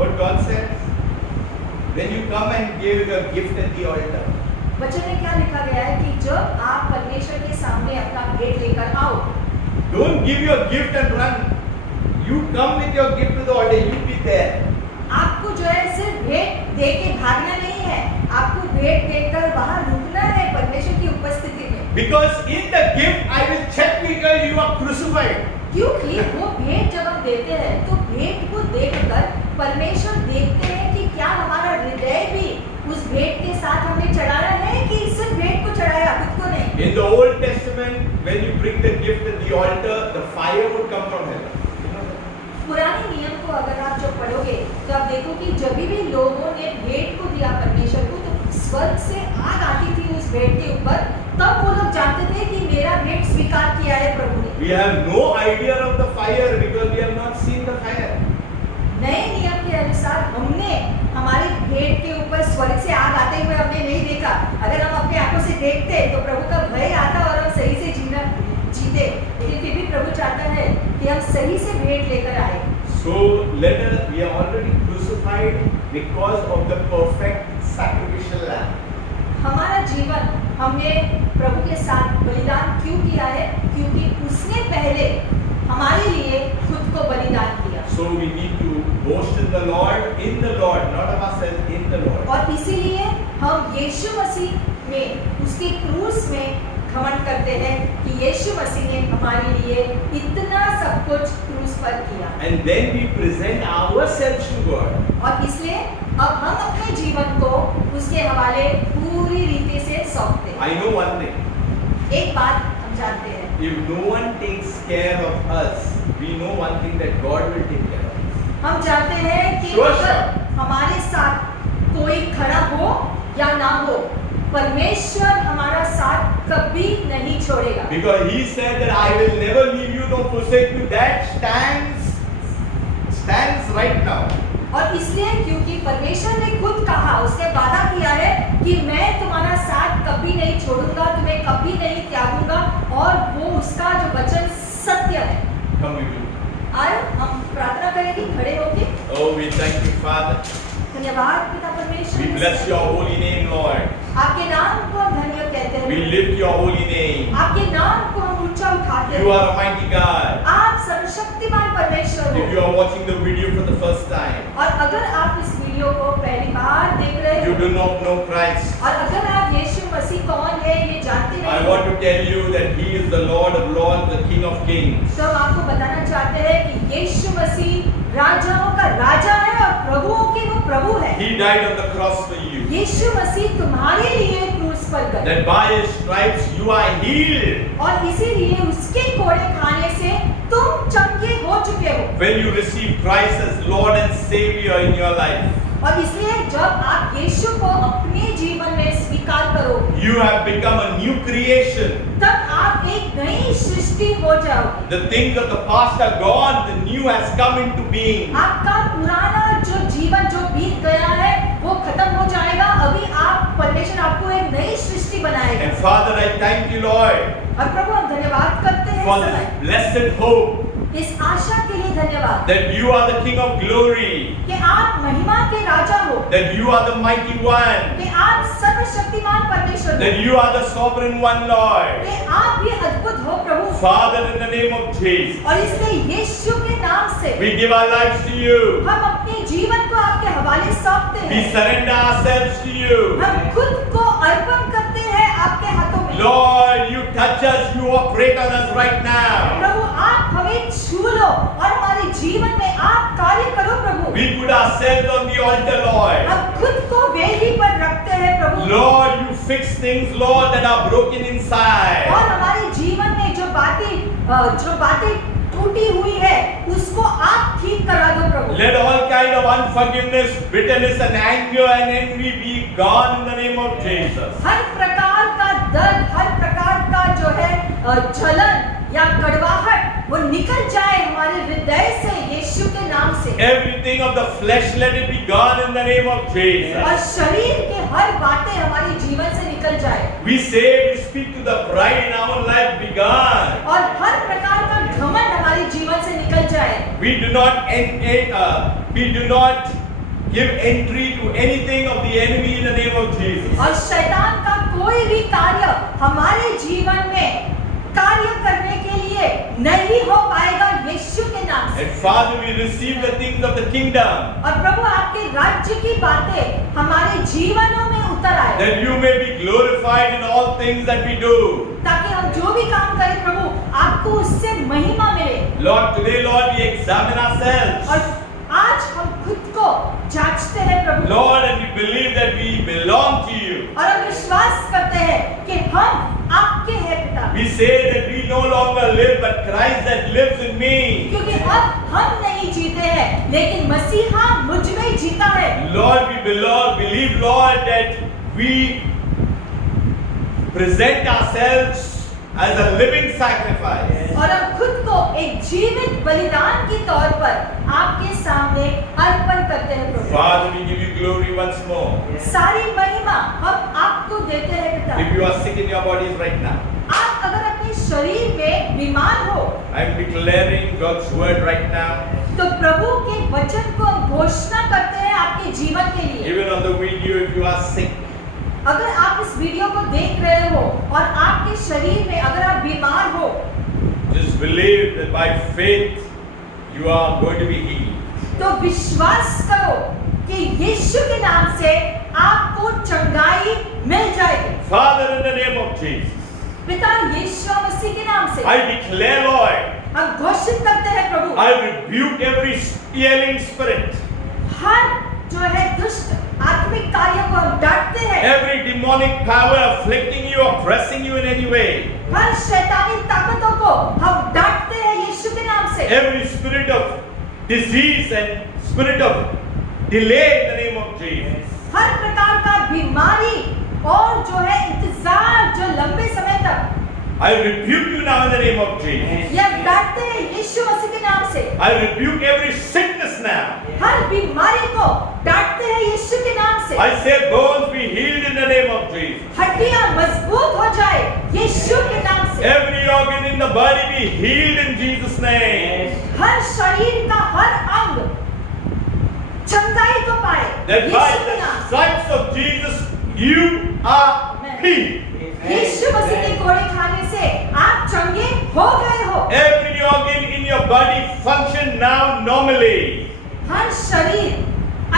what God says? When you come and give your gift at the altar, वचन में क्या लिखा गया है कि जब आप परमेश्वर के सामने अपना भेंट लेकर आओ, don't give your gift and run. You come with your gift to the altar. You be there. आपको जो है सिर्फ भेंट दे के भागना नहीं है, आपको भेंट देकर वहां रुकना है परमेश्वर की उपस्थिति में। Because in the gift, I will check because you are crucified. क्योंकि वो भेंट जब हम देते हैं तो भेंट को देखकर परमेश्वर देखते हैं कि क्या हमारा हृदय भी उस भेंट के साथ हमने चढ़ाया है कि सिर्फ भेंट को चढ़ाया, खुद को नहीं। In the Old Testament, when you bring the gift at the altar, the fire would come from heaven. पुराने नियम को अगर आप जब पढ़ोगे तो आप देखो कि जब भी लोगों ने भेंट को दिया परमेश्वर को तो स्वर्ग से आग आती थी उस भेंट के ऊपर, तब वो लोग जानते थे कि मेरा भेंट स्वीकार किया है प्रभु ने। We have no idea of the fire because we have not seen the fire. नए नियम के अनुसार हमने हमारे भेंट के ऊपर स्वर्ग से आग आते हुए हमने नहीं देखा। अगर हम अपने आंखों से देखते तो प्रभु का भय आता और हम सही से जीते, लेकिन फिर भी प्रभु चाहता है कि हम सही से भेंट लेकर आए। So let us, we are already crucified because of the perfect sacrificial lamb. हमारा जीवन हमने प्रभु के साथ बलिदान क्यों किया है? क्योंकि उसने पहले हमारे लिए खुद को बलिदान किया। So we need to boast in the Lord, not of ourselves, in the Lord. और इसीलिए हम यीशु मसीह में उसके क्रूस में घमंड करते हैं कि यीशु मसीह ने हमारे लिए इतना सब कुछ क्रूस पर किया। And then we present ourselves to God. और इसलिए अब हम अपने जीवन को उसके हवाले पूरी रीति से सौंपते हैं। I know one thing. एक बात हम जानते हैं, If no one takes care of us, we know one thing that God will take care of us. हम जानते हैं कि Sure, अगर हमारे साथ कोई खड़ा हो या ना हो, परमेश्वर हमारा साथ कभी नहीं छोड़ेगा। Because He said that I will never leave you nor forsake you. That stands right now. और इसलिए क्योंकि परमेश्वर ने खुद कहा, उसने वादा किया है कि मैं तुम्हारा साथ कभी नहीं छोड़ूंगा, तुम्हें कभी नहीं त्यागूंगा, और वो उसका जो वचन सत्य है। Come with me. आए हम प्रार्थना करेंगे खड़े होके। Oh, we thank you, Father. धन्यवाद पिता परमेश्वर। We bless your holy name, Lord. आपके नाम को हम धन्य कहते We हैं। lift your holy name. आपके नाम को हम ऊंचा उठाते You हैं। are a mighty God. आप सर्वशक्तिमान परमेश्वर If you हो। are watching the video for the first time, और अगर आप इस वीडियो को पहली बार देख रहे you हैं do not know Christ, और अगर आप यीशु मसीह कौन है ये जानते I नहीं, want to tell you that He is the Lord of Lords, the King of Kings. तो हम आपको बताना चाहते हैं कि यीशु मसीह राजाओं का राजा है और प्रभुओं के वो प्रभु है। He died on the cross for you. यीशु मसीह तुम्हारे लिए क्रूस पर गए That by His stripes you are healed. और इसीलिए उसके कोड़े खाने से तुम चंगे हो चुके हो। When you receive Christ as Lord and Savior in your life, और इसलिए जब आप यीशु को अपने जीवन में स्वीकार करो, you have become a new creation. तब आप एक नई सृष्टि हो जाओगे। The things of the past are gone, the new has come into being. आपका पुराना जो जीवन जो बीत गया है वो खत्म हो जाएगा। अभी आप परमेश्वर आपको एक नई सृष्टि बनाएगा। And Father, I thank you, Lord, और प्रभु हम धन्यवाद करते हैं for इस this समय, blessed hope इस आशा के लिए धन्यवाद that you are the King of glory, कि आप महिमा के राजा हो, that you are the mighty one, कि आप सर्वशक्तिमान परमेश्वर that हो, you are the sovereign one, Lord. कि आप भी अद्भुत हो प्रभु। Father, in the name of Jesus, और इसलिए यीशु के नाम से we give our lives to you. हम अपने जीवन को आपके हवाले सौंपते We हैं। surrender ourselves to you. हम खुद को अर्पण करते हैं आपके हाथों में। Lord, you touch us, you operate on us right now. प्रभु आप हमें छू लो और हमारे जीवन में आप कार्य करो प्रभु। We put ourselves on the altar, Lord. हम खुद को वेदी पर रखते हैं प्रभु। Lord, you fix things, Lord, that are broken inside. और हमारे जीवन में जो बातें टूटी हुई है उसको आप ठीक करा दो प्रभु। Let all kind of unforgiveness, bitterness and anger and envy be gone in the name of Jesus. हर प्रकार का दर्द, हर प्रकार का जो है जलन या कड़वाहट वो निकल जाए हमारे हृदय से यीशु के नाम से। Everything of the flesh, let it be gone in the name of Jesus. और शरीर के हर बातें हमारी जीवन से निकल जाए। We say, we speak to the pride in our life, be gone. और हर प्रकार का घमंड हमारे जीवन से निकल जाए। We do not give entry to anything of the enemy in the name of Jesus. और शैतान का कोई भी कार्य हमारे जीवन में कार्य करने के लिए नहीं हो पाएगा यीशु के नाम से। And Father, we receive the things of the kingdom, और प्रभु आपके राज्य की बातें हमारे जीवनों में उतर आए, that you may be glorified in all things that we do. ताकि हम जो भी काम करें प्रभु आपको उससे महिमा मिले। Lord, today, Lord, we examine ourselves. और आज हम खुद को जांचते हैं प्रभु। Lord, and we believe that we belong to you. और हम विश्वास करते हैं कि हम आपके हैं पिता। We say that we no longer live, but Christ that lives in me. क्योंकि अब हम नहीं जीते हैं, लेकिन मसीहा मुझ में जीता है। Lord, we believe, Lord, that we present ourselves as a living sacrifice. और हम खुद को एक जीवित बलिदान के तौर पर आपके सामने अर्पण करते हैं प्रभु। Father, we give you glory once more. सारी महिमा हम आपको देते हैं पिता। If you are sick in your bodies right now, आप अगर अपने शरीर में बीमार हो, I am declaring God's word right now. तो प्रभु के वचन को हम घोषणा करते हैं आपके जीवन के लिए। Even on the video, if you are sick, अगर आप इस वीडियो को देख रहे हो और आपके शरीर में अगर आप बीमार हो, just believe that by faith you are going to be healed. तो विश्वास करो कि यीशु के नाम से आपको चंगाई मिल जाएगी। Father, in the name of Jesus, पिता यीशु मसीह के नाम से I declare, Lord, हम घोषित करते हैं प्रभु, I rebuke every yelling spirit, हर जो है दुष्ट आत्मिक कार्य को हम डांटते हैं। every demonic power afflicting you, oppressing you in any way, हर शैतानी ताकतों को हम डांटते हैं यीशु के नाम से। every spirit of disease and spirit of delay in the name of Jesus. हर प्रकार का बीमारी और जो है इंतजार जो लंबे समय तक, I rebuke you now in the name of Jesus. ये हम डांटते हैं यीशु मसीह के नाम से। I rebuke every sickness now. हर बीमारी को डांटते हैं यीशु के नाम से। I say bones be healed in the name of Jesus. हड्डियां मजबूत हो जाए यीशु के नाम से। Every organ in the body be healed in Jesus' name. हर शरीर का हर अंग चंगाई को पाए That by यीशु के the नाम से। stripes of Jesus you are healed. यीशु मसीह के कोड़े खाने से आप चंगे हो गए हो। Every organ in your body function now normally. हर शरीर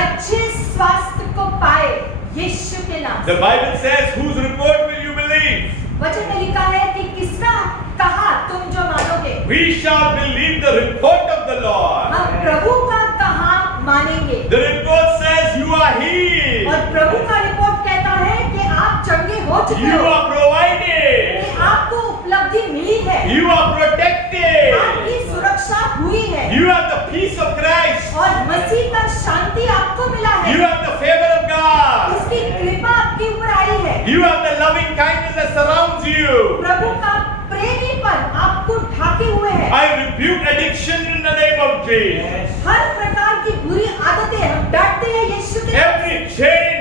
अच्छे स्वास्थ्य को पाए यीशु के नाम से। The Bible says, whose report will you believe? वचन में लिखा है कि किसका कहा तुम जो मानोगे। We shall believe the report of the Lord. हम प्रभु का कहा मानेंगे। The report says you are healed. और प्रभु का रिपोर्ट कहता है कि आप चंगे हो चुके You हो, are provided. कि आपको उपलब्धि मिली है, You are protected. आपकी सुरक्षा हुई है You have the peace of Christ. और मसीह का शांति आपको मिला You है। have the favor of God. उसकी कृपा आपके ऊपर आई है। You have the loving kindness that surrounds you. प्रभु का प्रेमीपन आपको ढाके हुए है। I rebuke addiction in the name of Jesus. हर प्रकार की बुरी आदतें हम डांटते हैं यीशु के नाम से। Every chain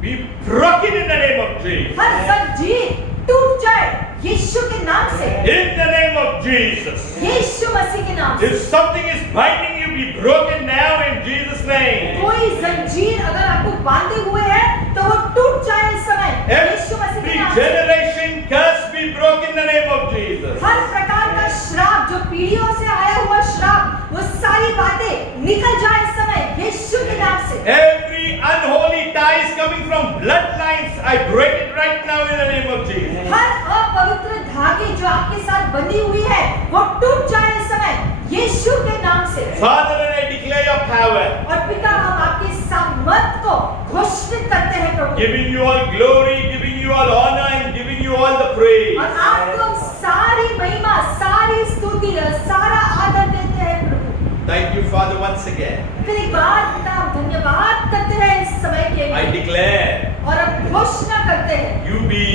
be broken in the name of Jesus. हर जंजीर टूट जाए यीशु के नाम से, In the name of Jesus. यीशु मसीह के नाम से। If something is binding you, be broken now in Jesus' name. कोई जंजीर अगर आपको बांधे हुए है तो वो टूट जाए इस समय यीशु मसीह Every के नाम से। generation curse be broken in the name of Jesus. हर प्रकार का श्राप जो पीढ़ियों से आया हुआ श्राप, वो सारी बातें निकल जाए इस समय यीशु के नाम से। Every unholy ties coming from bloodlines, I break it right now in the name of Jesus. हर अपवित्र धागे जो आपके साथ बंधी हुई है वो टूट जाए इस समय यीशु के नाम से। Father, and I declare your power, और पिता हम आपके सामर्थ को घोषित करते हैं प्रभु, giving you all glory, giving you all honor, and giving you all the praise. और आपको हम सारी महिमा, सारी स्तुति और सारा आदर देते हैं प्रभु। Thank you, Father, once again. फिर एक बार पिता हम धन्यवाद करते हैं इस समय के I लिए declare और हम घोषणा करते हैं you be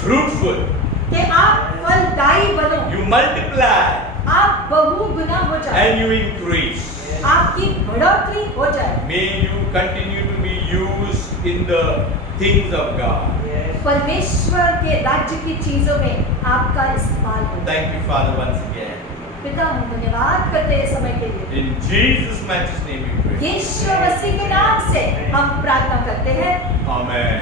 fruitful, कि आप फलदायी बनो, multiply आप बहुगुना हो जाए, and you increase. आपकी बढ़ोतरी हो जाए। May you continue to be used in the things of God. परमेश्वर के राज्य की चीजों में आपका इस्तेमाल हो। Thank you, Father, once again. पिता हम धन्यवाद करते हैं समय के लिए। In Jesus' matchless name we pray. यीशु मसीह के नाम से हम प्रार्थना करते हैं। Amen.